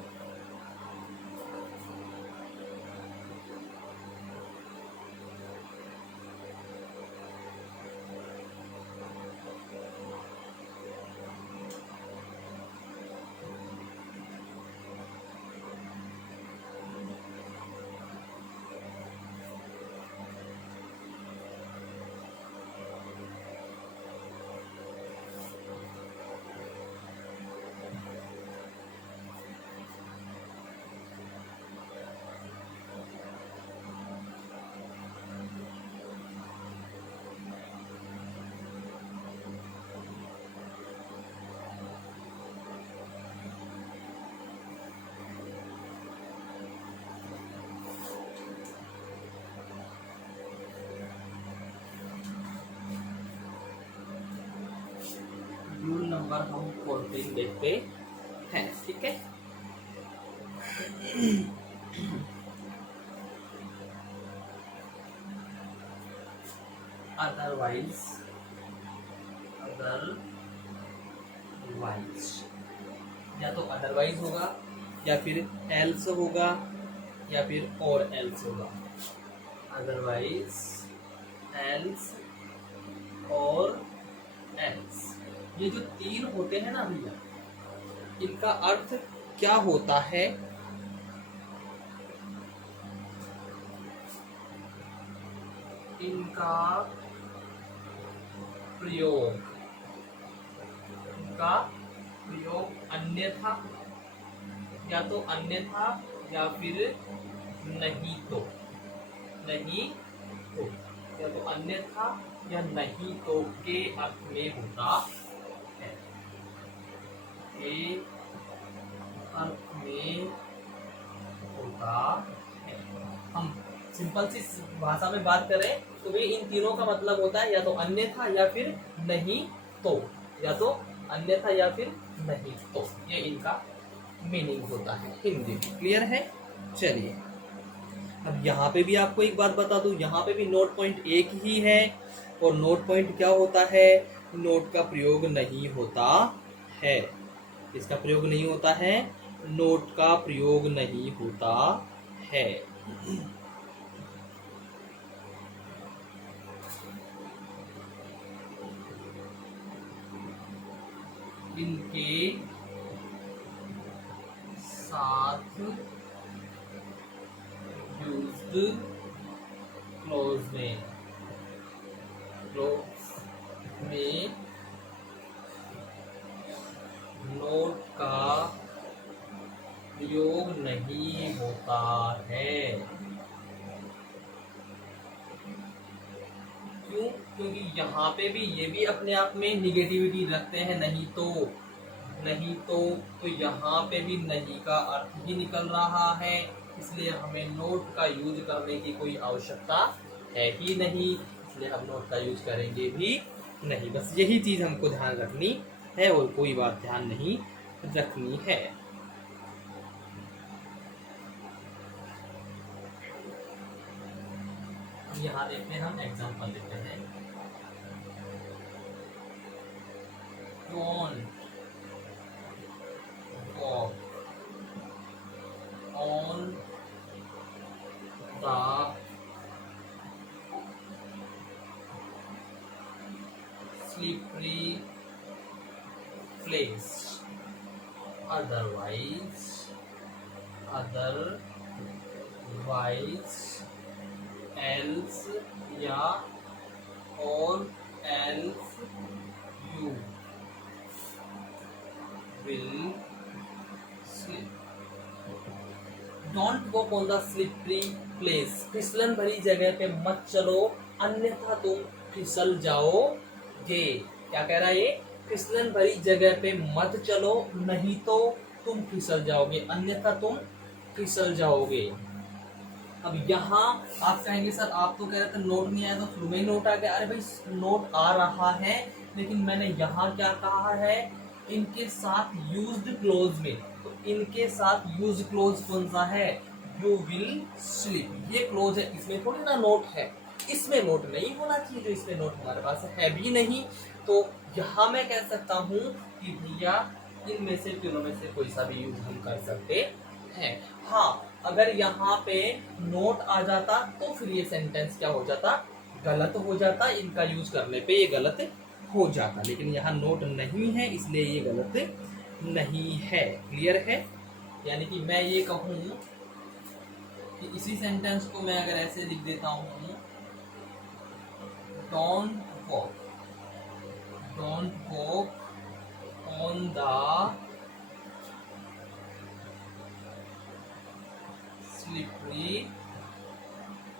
रूल नंबर हम 14 देखते हैं, ठीक है? अदरवाइज या तो अदरवाइज होगा या फिर एल्स होगा या फिर और एल्स होगा, अदरवाइज एल्स और एल्स। ये जो तीन होते हैं ना भैया, इनका अर्थ क्या होता है? इनका प्रयोग, इनका प्रयोग अन्यथा, या तो अन्यथा या फिर नहीं तो, नहीं तो, या तो अन्यथा या नहीं तो के अर्थ में होता है, के अर्थ में होता है। हम सिंपल सी भाषा में बात करें तो भी इन तीनों का मतलब होता है या तो अन्यथा या फिर नहीं तो, या तो अन्यथा या फिर नहीं तो, ये इनका मीनिंग होता है हिंदी में। क्लियर है? चलिए अब यहाँ पे भी आपको एक बात बता दूं, यहाँ पे भी नोट पॉइंट एक ही है, और नोट पॉइंट क्या होता है? नोट का प्रयोग नहीं होता है। इसका प्रयोग नहीं होता है, नोट का प्रयोग नहीं होता है। इनके साथ यूज्ड क्लोज में, नोट का प्रयोग नहीं होता है। क्यों? क्योंकि यहाँ पे भी ये भी अपने आप में निगेटिविटी रखते हैं, नहीं तो, नहीं तो यहाँ पे भी नहीं का अर्थ ही निकल रहा है, इसलिए हमें नोट का यूज करने की कोई आवश्यकता है ही नहीं, इसलिए हम नोट का यूज करेंगे भी नहीं। बस यही चीज हमको ध्यान रखनी है और कोई बात ध्यान नहीं रखनी है। यहाँ देखते हैं, हम एग्जाम्पल देते हैं। Don't walk on the slippery place, otherwise else या or else you will slip. Don't walk on the slippery place. फिसलन भरी जगह पे मत चलो, अन्यथा तुम फिसल जाओगे। क्या कह रहा है ये? फिसलन भरी जगह पे मत चलो, नहीं तो तुम फिसल जाओगे, अन्यथा तुम फिसल जाओगे। अब यहाँ आप कहेंगे सर आप तो कह रहे थे नोट नहीं आया, तो शुरू में ही नोट आ गया। अरे भाई नोट आ रहा है, लेकिन मैंने यहाँ क्या कहा है? इनके साथ यूज्ड क्लोज में, तो इनके साथ यूज्ड क्लोज कौन सा है? यू विल स्लीप, ये क्लोज है, इसमें थोड़ी ना नोट है, इसमें नोट नहीं होना चाहिए, जो इसमें नोट हमारे पास है भी नहीं। तो यहाँ मैं कह सकता हूँ कि भैया इनमें से तीनों में से कोई सा भी यूज हम कर सकते हैं। हाँ, अगर यहाँ पे नोट आ जाता तो फिर ये सेंटेंस क्या हो जाता? गलत हो जाता, इनका यूज करने पे ये गलत हो जाता, लेकिन यहाँ नोट नहीं है इसलिए ये गलत नहीं है। क्लियर है? यानी कि मैं ये कहूँ कि इसी सेंटेंस को मैं अगर ऐसे लिख देता हूँ, don't walk on the slippery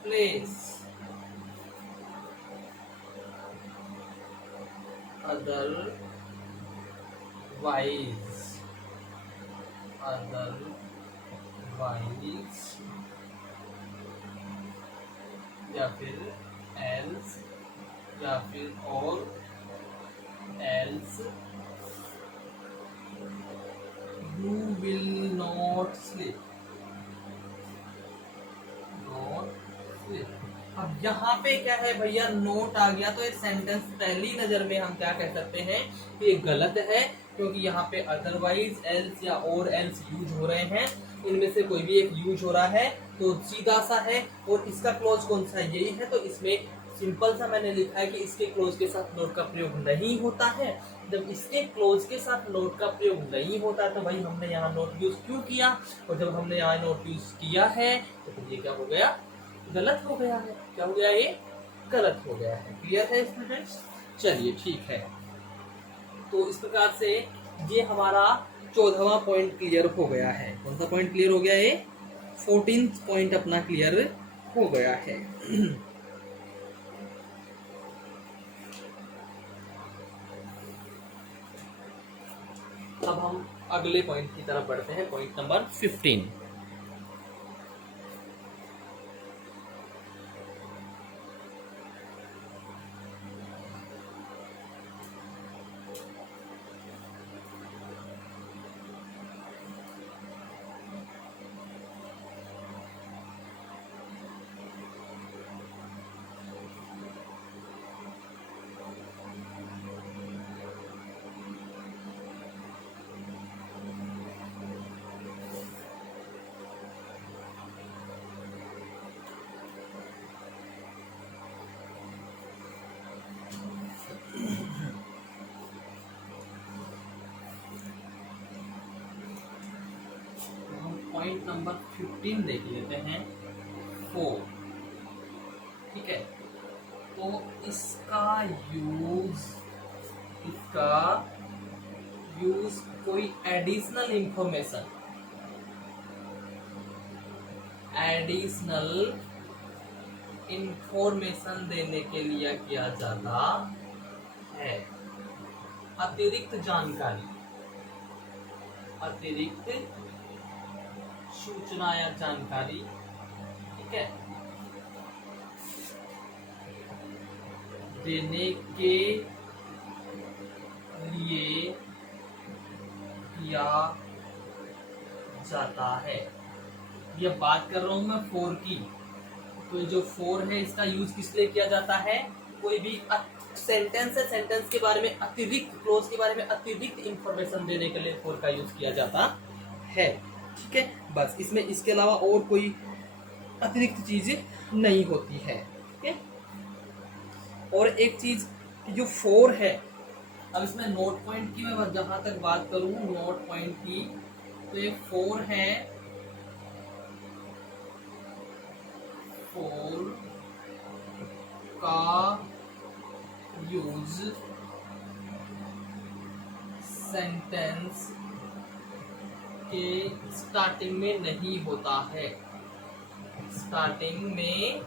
place, otherwise या फिर else या फिर और else you will not sleep। अब यहाँ पे क्या है भैया? नोट आ गया, तो ये सेंटेंस पहली नजर में हम क्या कह सकते हैं कि ये गलत है, क्योंकि यहाँ पे अदरवाइज, एल्स या और एल्स यूज हो रहे हैं, इनमें से कोई भी एक यूज हो रहा है तो सीधा सा है। और इसका क्लोज कौन सा है, यही है, तो इसमें सिंपल सा मैंने लिखा है कि इसके क्लोज के साथ नोट का प्रयोग नहीं होता है। जब इसके क्लोज के साथ नोट का प्रयोग नहीं होता तो भाई हमने यहाँ नोट यूज क्यों किया, और जब हमने यहाँ नोट यूज किया है तो फिर ये क्या हो गया, गलत हो गया है। क्या हो गया, ये गलत हो गया है। क्लियर है स्टूडेंट्स? चलिए ठीक है, तो इस प्रकार से ये हमारा 14वां पॉइंट क्लियर हो गया है। कौन सा पॉइंट क्लियर हो गया, ये 14th पॉइंट अपना क्लियर हो गया है। अब हम अगले पॉइंट की तरफ बढ़ते हैं, पॉइंट नंबर 15। पॉइंट नंबर 15 देख लेते हैं, 4। ठीक है, तो इसका यूज कोई एडिशनल इंफॉर्मेशन देने के लिए किया जाता है। अतिरिक्त जानकारी, अतिरिक्त सूचना या जानकारी, ठीक है, देने के लिए किया जाता है। ये बात कर रहा हूं मैं 4 की, तो जो 4 है इसका यूज किस लिए किया जाता है, कोई भी सेंटेंस है, सेंटेंस के बारे में अतिरिक्त, क्लोज के बारे में अतिरिक्त इंफॉर्मेशन देने के लिए 4 का यूज किया जाता है। ठीक है, बस इसमें इसके अलावा और कोई अतिरिक्त चीज नहीं होती है। ठीक है, और एक चीज जो 4 है, अब इसमें नोट पॉइंट की मैं जहां तक बात करूं, नोट पॉइंट की, तो ये 4 है, 4 का यूज सेंटेंस के स्टार्टिंग में नहीं होता है, स्टार्टिंग में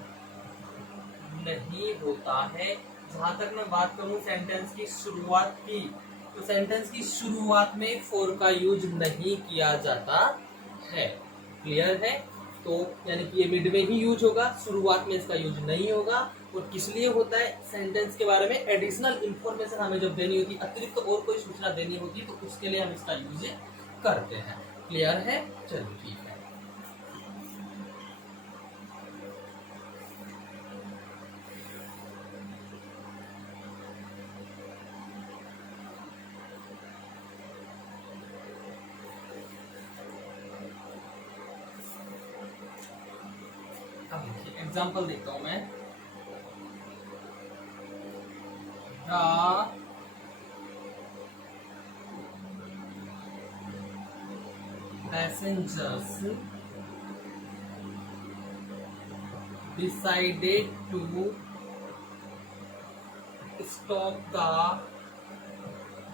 नहीं होता है। जहां तक मैं बात करूं सेंटेंस की शुरुआत की, तो सेंटेंस की शुरुआत में 4 का यूज नहीं किया जाता है। क्लियर है? तो यानी कि ये मिड में ही यूज होगा, शुरुआत में इसका यूज नहीं होगा। और किस लिए होता है, सेंटेंस के बारे में एडिशनल इंफॉर्मेशन हमें जब देनी होती है, अतिरिक्त और कोई सूचना देनी होती है, तो उसके लिए हम इसका यूज करते हैं। क्लियर है? चलिए ठीक है। अब देखिए एग्जाम्पल देखता हूं मैं। The passengers decided to stop the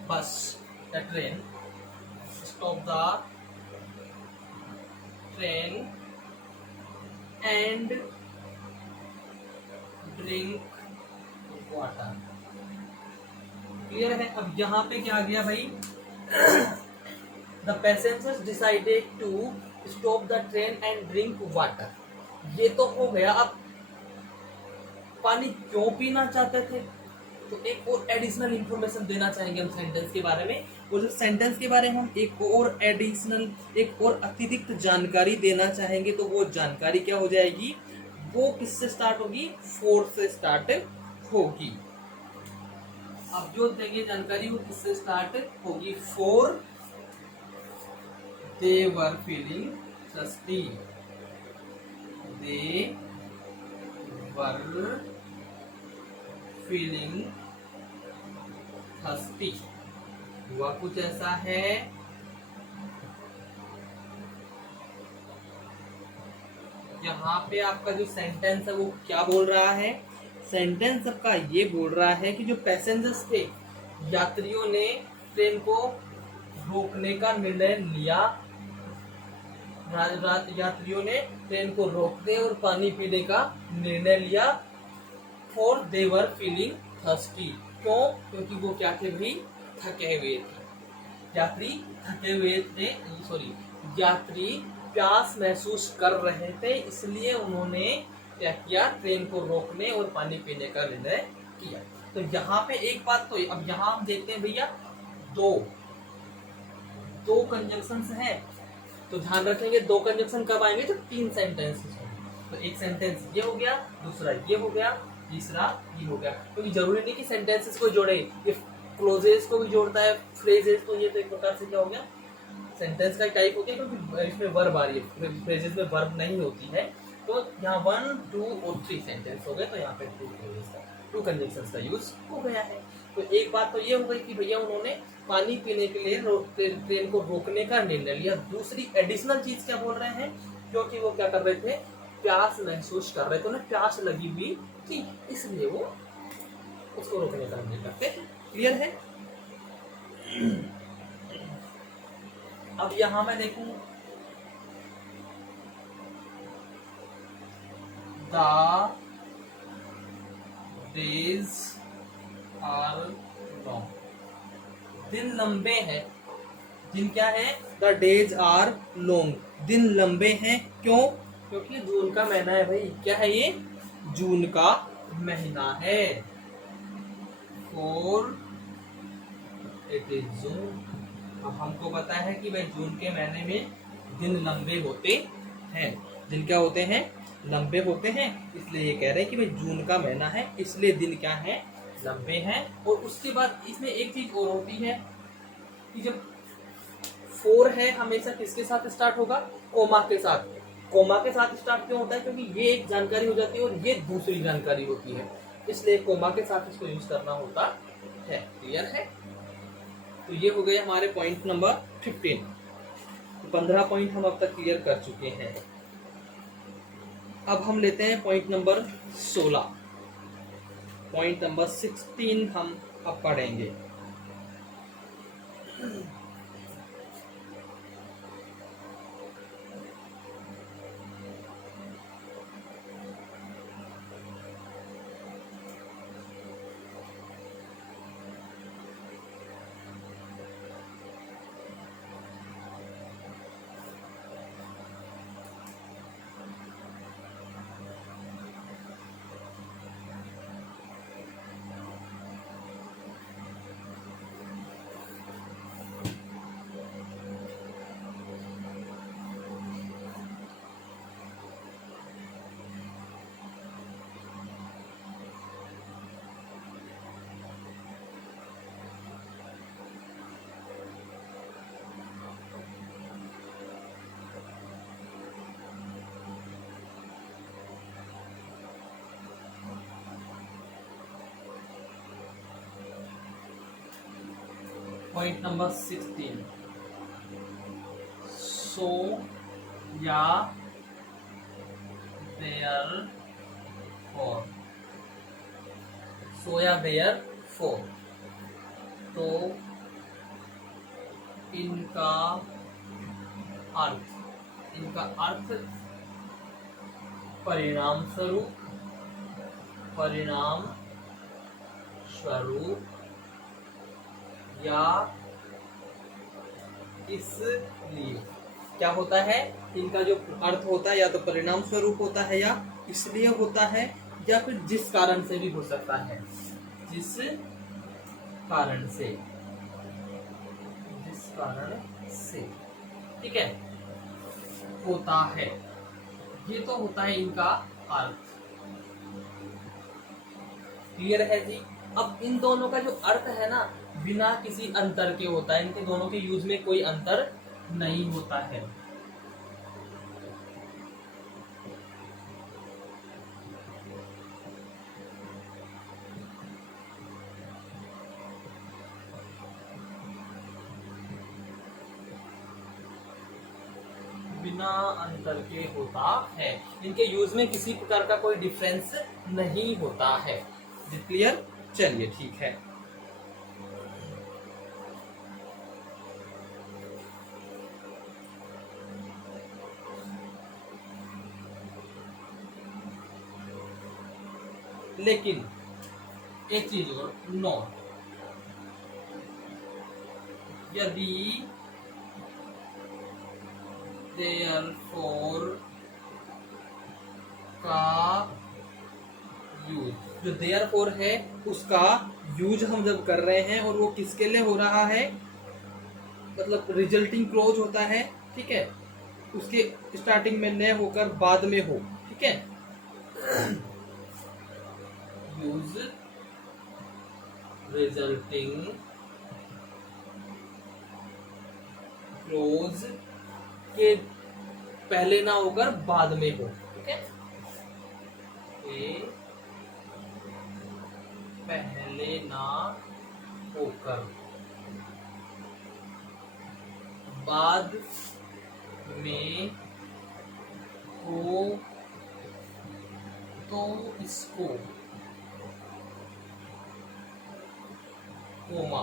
bus, the train, stop the train and drink water. Clear है? अब यहाँ पे क्या आ गया भाई, the passengers decided to stop the train and drink water. ये तो हो गया, अब पानी क्यों पीना चाहते थे, तो एक और एडिशनल इंफॉर्मेशन देना चाहेंगे हम सेंटेंस के बारे में। और जो सेंटेंस के बारे में हम एक और एडिशनल, एक और अतिरिक्त जानकारी देना चाहेंगे, तो वो जानकारी क्या हो जाएगी, वो किससे स्टार्ट होगी, 4 से स्टार्ट होगी। अब जो देंगे जानकारी वो किससे स्टार्ट होगी, four they were feeling thirsty, they were feeling thirsty, हुआ कुछ ऐसा है। यहाँ पे आपका जो सेंटेंस है वो क्या बोल रहा है, सेंटेंस आपका ये बोल रहा है कि जो पैसेंजर्स थे, यात्रियों ने ट्रेन को रोकने का निर्णय लिया, यात्रियों ने ट्रेन को रोकने और पानी पीने का निर्णय लिया, for they were feeling thirsty, क्यों, क्योंकि वो क्या थे भाई, थके हुए थे, यात्री थके हुए थे, सॉरी यात्री प्यास महसूस कर रहे थे, इसलिए उन्होंने क्या किया, ट्रेन को रोकने और पानी पीने का निर्णय किया। तो यहाँ पे एक बात तो, अब यहाँ हम देखते हैं भैया दो कंजंक्शंस हैं, तो ध्यान रखेंगे दो कंजंक्शन कब आएंगे, तो तीन सेंटेंसेस होंगे। तो एक सेंटेंस ये हो गया, दूसरा ये हो गया, तीसरा ये हो गया, क्योंकि जरूरी नहीं कि सेंटेंसेस को जोड़े, ये क्लोजेस को भी जोड़ता है, फ्रेजेस, तो ये तो एक प्रकार से क्या हो गया, सेंटेंस का टाइप हो गया, क्योंकि इसमें वर्ब आ रही है, फ्रेजेस में वर्ब नहीं होती है। तो यहाँ 1, 2 और 3 सेंटेंस हो गए, तो यहाँ पे टू कंजंक्शंस का यूज हो गया है। तो एक बात तो ये हो गई कि भैया उन्होंने पानी पीने के लिए ट्रेन को रोकने का निर्णय लिया। दूसरी एडिशनल चीज क्या बोल रहे हैं, क्योंकि वो क्या कर रहे थे, प्यास महसूस कर रहे थे, उन्हें प्यास लगी हुई थी, इसलिए वो उसको रोकने का निर्णय करते। क्लियर है। अब यहां मैं देखूं, द डेज आर लॉन्ग, दिन लंबे हैं, दिन क्या है, द डेज आर लॉन्ग, दिन लंबे हैं, क्यों, क्योंकि जून का महीना है भाई, क्या है ये, जून का महीना है, और इट इज जून। अब हमको पता है कि भाई जून के महीने में दिन लंबे होते हैं, दिन क्या होते हैं, लंबे होते हैं, इसलिए ये कह रहे हैं कि भाई जून का महीना है, इसलिए दिन क्या है, लंबे हैं। और उसके बाद इसमें एक चीज और होती है कि जब 4 है हमेशा किसके साथ स्टार्ट होगा, कोमा के साथ। कोमा के साथ स्टार्ट क्यों होता है, क्योंकि ये एक जानकारी हो जाती है और ये दूसरी जानकारी होती है, इसलिए कोमा के साथ इसको यूज करना होता है। क्लियर है। तो ये हो गए हमारे पॉइंट नंबर 15। 15 पॉइंट हम अब तक क्लियर कर चुके हैं। अब हम लेते हैं पॉइंट नंबर 16। पॉइंट नंबर 16 हम अब पढ़ेंगे। पॉइंट नंबर 16, सो या देयर फोर, सो या देयर फोर, तो इनका अर्थ परिणाम स्वरूप या इसलिए, क्या होता है, इनका जो अर्थ होता है या तो परिणाम स्वरूप होता है या इसलिए होता है, या फिर जिस कारण से भी हो सकता है, जिस कारण से, ठीक है, होता है। ये तो होता है इनका अर्थ। क्लियर है जी। अब इन दोनों का जो अर्थ है ना, बिना किसी अंतर के होता है, इनके दोनों के यूज में कोई अंतर नहीं होता है। बिना अंतर के होता है, इनके यूज में किसी प्रकार का कोई डिफरेंस नहीं होता है। क्लियर? चलिए ठीक है। लेकिन एक चीज और नोट, यदि therefore का यूज, जो therefore है उसका यूज हम जब कर रहे हैं और वो किसके लिए हो रहा है, मतलब रिजल्टिंग क्लोज होता है, ठीक है, उसके स्टार्टिंग में न होकर बाद में हो, ठीक है, यूज रिजल्टिंग क्लोज के पहले ना होकर बाद में हो, ठीक है, पहले ना होकर बाद में हो तो इसको कोमा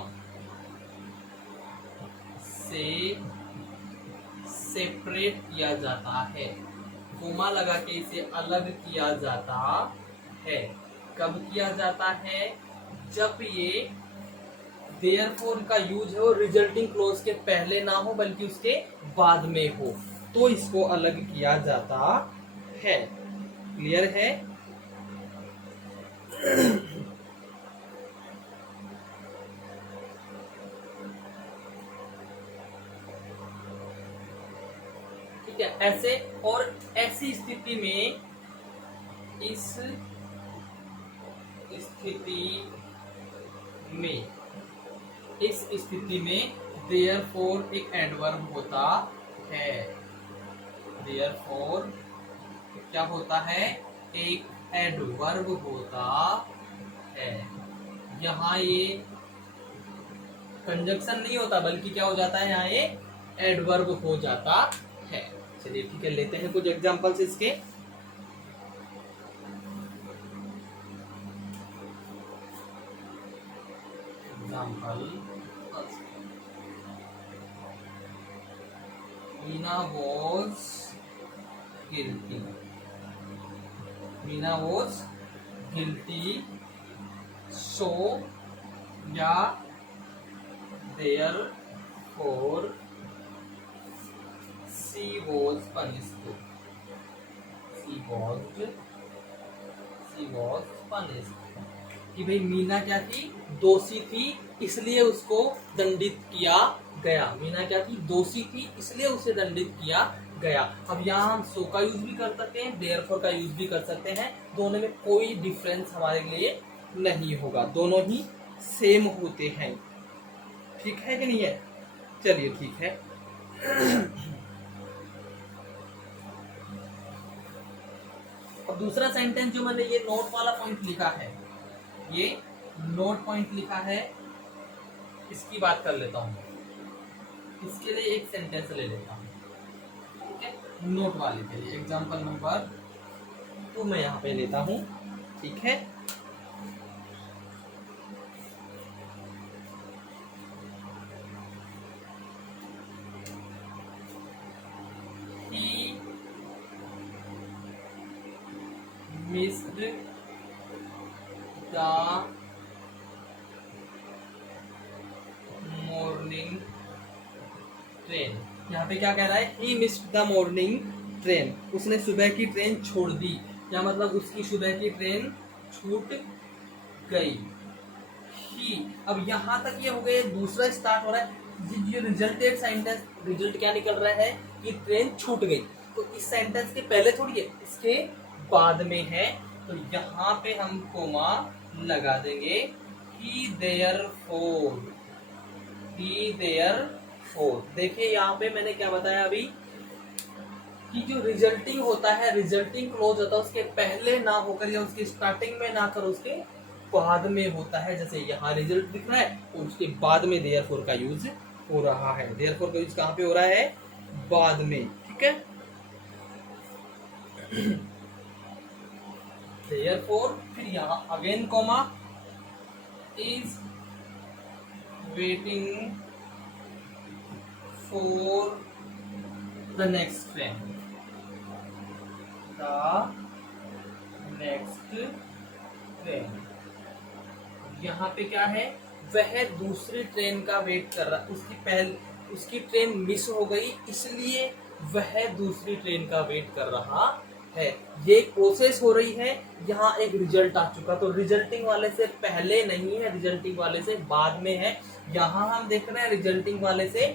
से सेपरेट किया जाता है, कोमा लगा के इसे अलग किया जाता है। कब किया जाता है? जब ये देयरफॉर का यूज हो रिजल्टिंग क्लोज के पहले ना हो बल्कि उसके बाद में हो, तो इसको अलग किया जाता है। क्लियर है? ठीक है, ऐसे और ऐसी स्थिति में, इस स्थिति में देयरफॉर एक एडवर्ब होता है। देयरफॉर क्या होता है? एक एडवर्ब होता है। यहाँ ये कंजक्शन नहीं होता बल्कि क्या हो जाता है, यहाँ ये एडवर्ब हो जाता है। चलिए ठीक है, लेते हैं कुछ एग्जांपल्स इसके। Example, Meena was guilty. Meena was guilty, so या therefore she was punished. She was punished. कि भाई मीना क्या थी? दोषी थी, इसलिए उसको दंडित किया गया। मीना क्या थी? दोषी थी, इसलिए उसे दंडित किया गया। अब यहाँ हम सो का यूज भी कर सकते हैं, देयरफॉर का यूज भी कर सकते हैं। दोनों में कोई डिफरेंस हमारे लिए नहीं होगा, दोनों ही सेम होते हैं। ठीक है कि नहीं है? चलिए ठीक है। अब दूसरा सेंटेंस जो मैंने ये नोट वाला पॉइंट लिखा है, ये नोट पॉइंट लिखा है, इसकी बात कर लेता हूं। इसके लिए एक सेंटेंस ले लेता हूं, ठीक है, नोट वाले के लिए। एग्जांपल नंबर 2 मैं यहाँ पे लेता हूं, ठीक है। He missed the morning train. यहाँ पे क्या कह रहा है? He missed the morning train, उसने सुबह की ट्रेन छोड़ दी, या मतलब उसकी सुबह की ट्रेन छूट गई। ही, अब यहाँ तक ये हो गया, दूसरा स्टार्ट हो रहा है। ये रिजल्टेड सेंटेंस, रिजल्ट क्या निकल रहा है कि ट्रेन छूट गई, तो इस सेंटेंस के पहले थोड़ी है, इसके बाद में है, तो यहाँ पे हम कोमा लगा देंगे ही देयर फोर। देखिए यहाँ पे मैंने क्या बताया अभी कि जो रिजल्टिंग होता है, रिजल्टिंग क्लोज होता है उसके पहले ना होकर या उसकी स्टार्टिंग में ना कर उसके बाद में होता है। जैसे यहाँ रिजल्ट दिख रहा है और उसके बाद में देयरफॉर का यूज हो रहा है। देयरफॉर का यूज कहाँ पे हो रहा है? बाद में। ठीक है, देयरफॉर फिर यहाँ again comma is waiting for the next train, the next train. यहाँ पे क्या है? वह दूसरी ट्रेन का वेट कर रहा, उसकी ट्रेन मिस हो गई इसलिए वह दूसरी ट्रेन का वेट कर रहा है। ये प्रोसेस हो रही है। यहाँ एक रिजल्ट आ चुका, तो रिजल्टिंग वाले से पहले नहीं है, रिजल्टिंग वाले से बाद में है। यहाँ हम देख रहे हैं रिजल्टिंग वाले से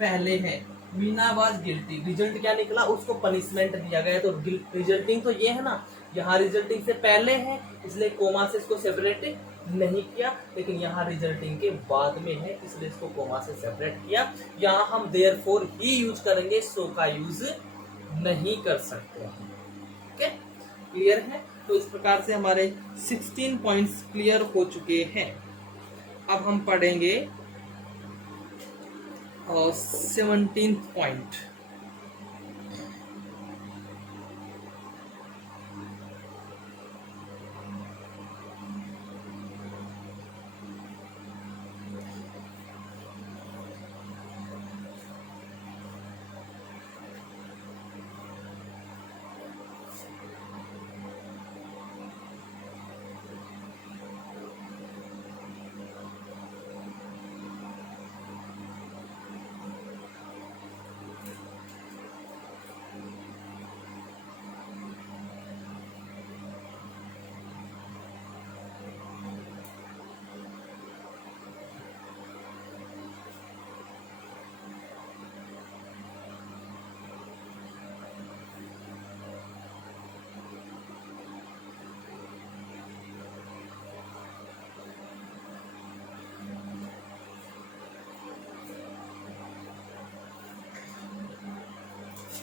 पहले है। मीना वाज गिल्टी, रिजल्ट क्या निकला? उसको पनिशमेंट दिया गया। तो रिजल्टिंग तो ये है ना, यहाँ रिजल्टिंग से पहले है इसलिए कोमा से इसको सेपरेट नहीं किया, लेकिन यहाँ रिजल्टिंग के बाद में है इसलिए इसको कोमा से सेपरेट किया। यहाँ हम देयरफॉर ही यूज करेंगे, सो का यूज नहीं कर सकते। ओके, क्लियर है? तो इस प्रकार से हमारे 16 पॉइंट्स क्लियर हो चुके हैं। अब हम पढ़ेंगे 17th point.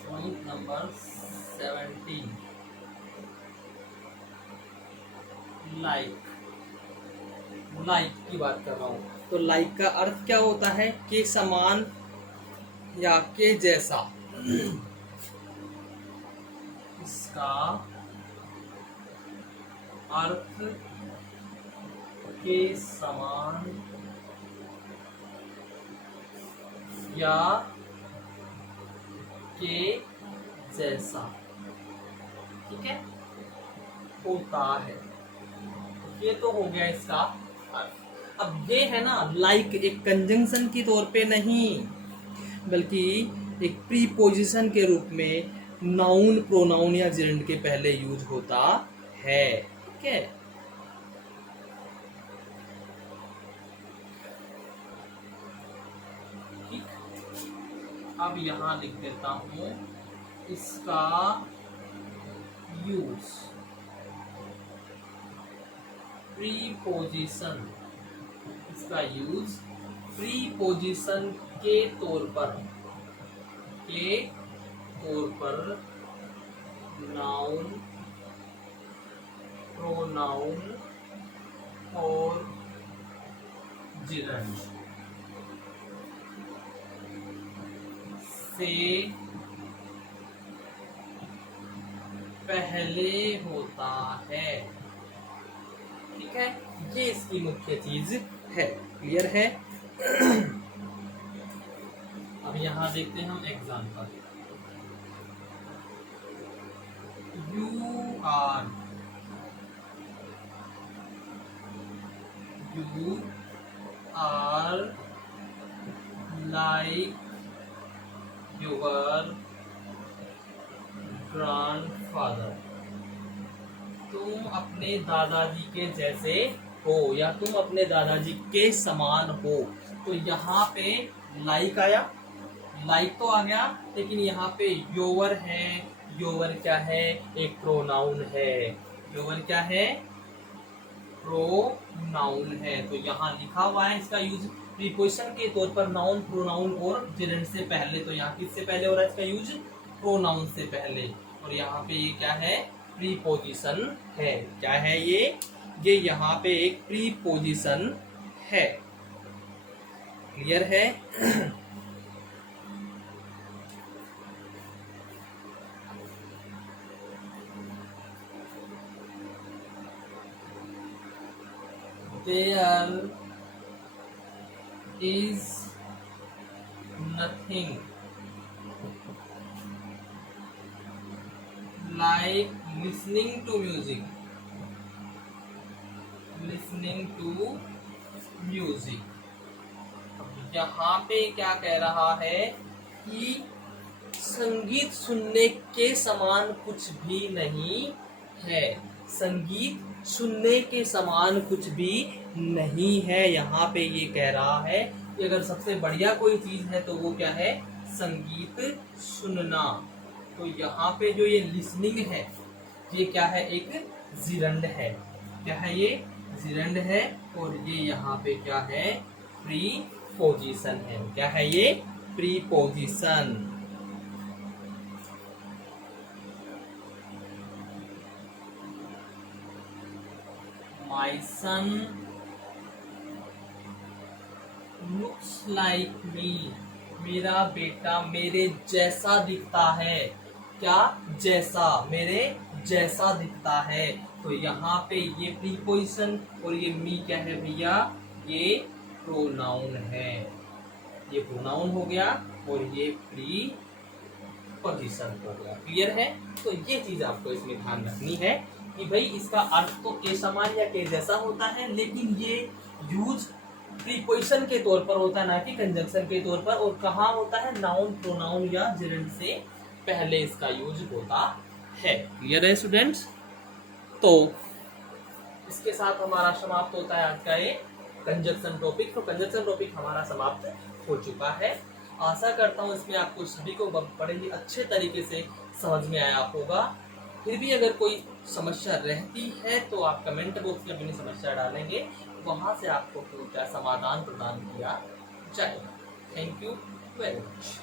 Point number 17, like की बात कर रहा हूं। तो लाइक का अर्थ क्या होता है? के समान या के जैसा। इसका अर्थ के समान या के जैसा, ठीक है, होता है। ये तो हो गया इसका अर्थ। अब ये है ना, लाइक एक कंजंक्शन के तौर पे नहीं बल्कि एक प्रीपोजिशन के रूप में नाउन, प्रोनाउन या जेंडर के पहले यूज होता है। ठीक है, अब यहां लिख देता हूं इसका यूज प्रीपोजिशन, इसका यूज प्रीपोजिशन के तौर पर नाउन, प्रोनाउन और जिरंड से पहले होता है। ठीक है, ये इसकी मुख्य चीज है। क्लियर है? अब यहां देखते हैं हम example. You are like your grandfather, तुम अपने दादाजी के जैसे हो या तुम अपने दादाजी के समान हो। तो यहाँ पे लाइक आया, लाइक तो आ गया, लेकिन यहाँ पे योवर है। योवर क्या है? एक प्रोनाउन है। योवर क्या है? प्रोनाउन है। तो यहाँ लिखा हुआ है इसका यूज प्रीपोजिशन के तौर पर नाउन, प्रोनाउन और जेरेंड से पहले। तो यहाँ किससे पहले हो रहा है इसका यूज? प्रोनाउन से पहले। और यहाँ पे ये क्या है? प्रीपोजिशन है। क्या है ये यहाँ पे एक प्रीपोजिशन है। क्लियर है? There is nothing like listening to music. Listening to music. यहाँ पे क्या कह रहा है कि संगीत सुनने के समान कुछ भी नहीं है। संगीत सुनने के समान कुछ भी नहीं है। यहाँ पे ये कह रहा है कि अगर सबसे बढ़िया कोई चीज है तो वो क्या है? संगीत सुनना। तो यहाँ पे जो ये लिसनिंग है ये क्या है? एक जिरंड है। क्या है ये? जिरंड है। और ये यहाँ पे क्या है? प्रीपोजिशन है। क्या है ये? Preposition. My son looks like me. मेरा बेटा मेरे जैसा दिखता है। क्या? जैसा। मेरे जैसा दिखता है। तो यहाँ पे ये प्रीपोजिशन और ये मी क्या है भैया? ये प्रोनाउन है। ये प्रोनाउन हो गया और ये प्रीपोजिशन हो गया। क्लियर है? तो ये चीज आपको इसमें ध्यान रखनी है कि भाई इसका अर्थ तो के समान या के जैसा होता है, लेकिन ये यूज प्रीपोजिशन के तौर पर होता है, ना कि कंजंक्शन के तौर पर। और कहाँ होता है? नाउन, प्रोनाउन या जेरेंड से पहले इसका यूज होता है। क्लियर है स्टूडेंट्स? तो इसके साथ हमारा समाप्त होता है आज का ये कंजंक्शन टॉपिक। तो कंजंक्शन टॉपिक हमारा समाप्त हो चुका है। आशा करता हूँ इसमें आपको सभी को बड़े ही अच्छे तरीके से समझ में आया होगा। फिर भी अगर कोई समस्या रहती है तो आप कमेंट बॉक्स में अपनी समस्या डालेंगे, वहां से आपको उसका समाधान प्रदान किया जाएगा। Thank you very much.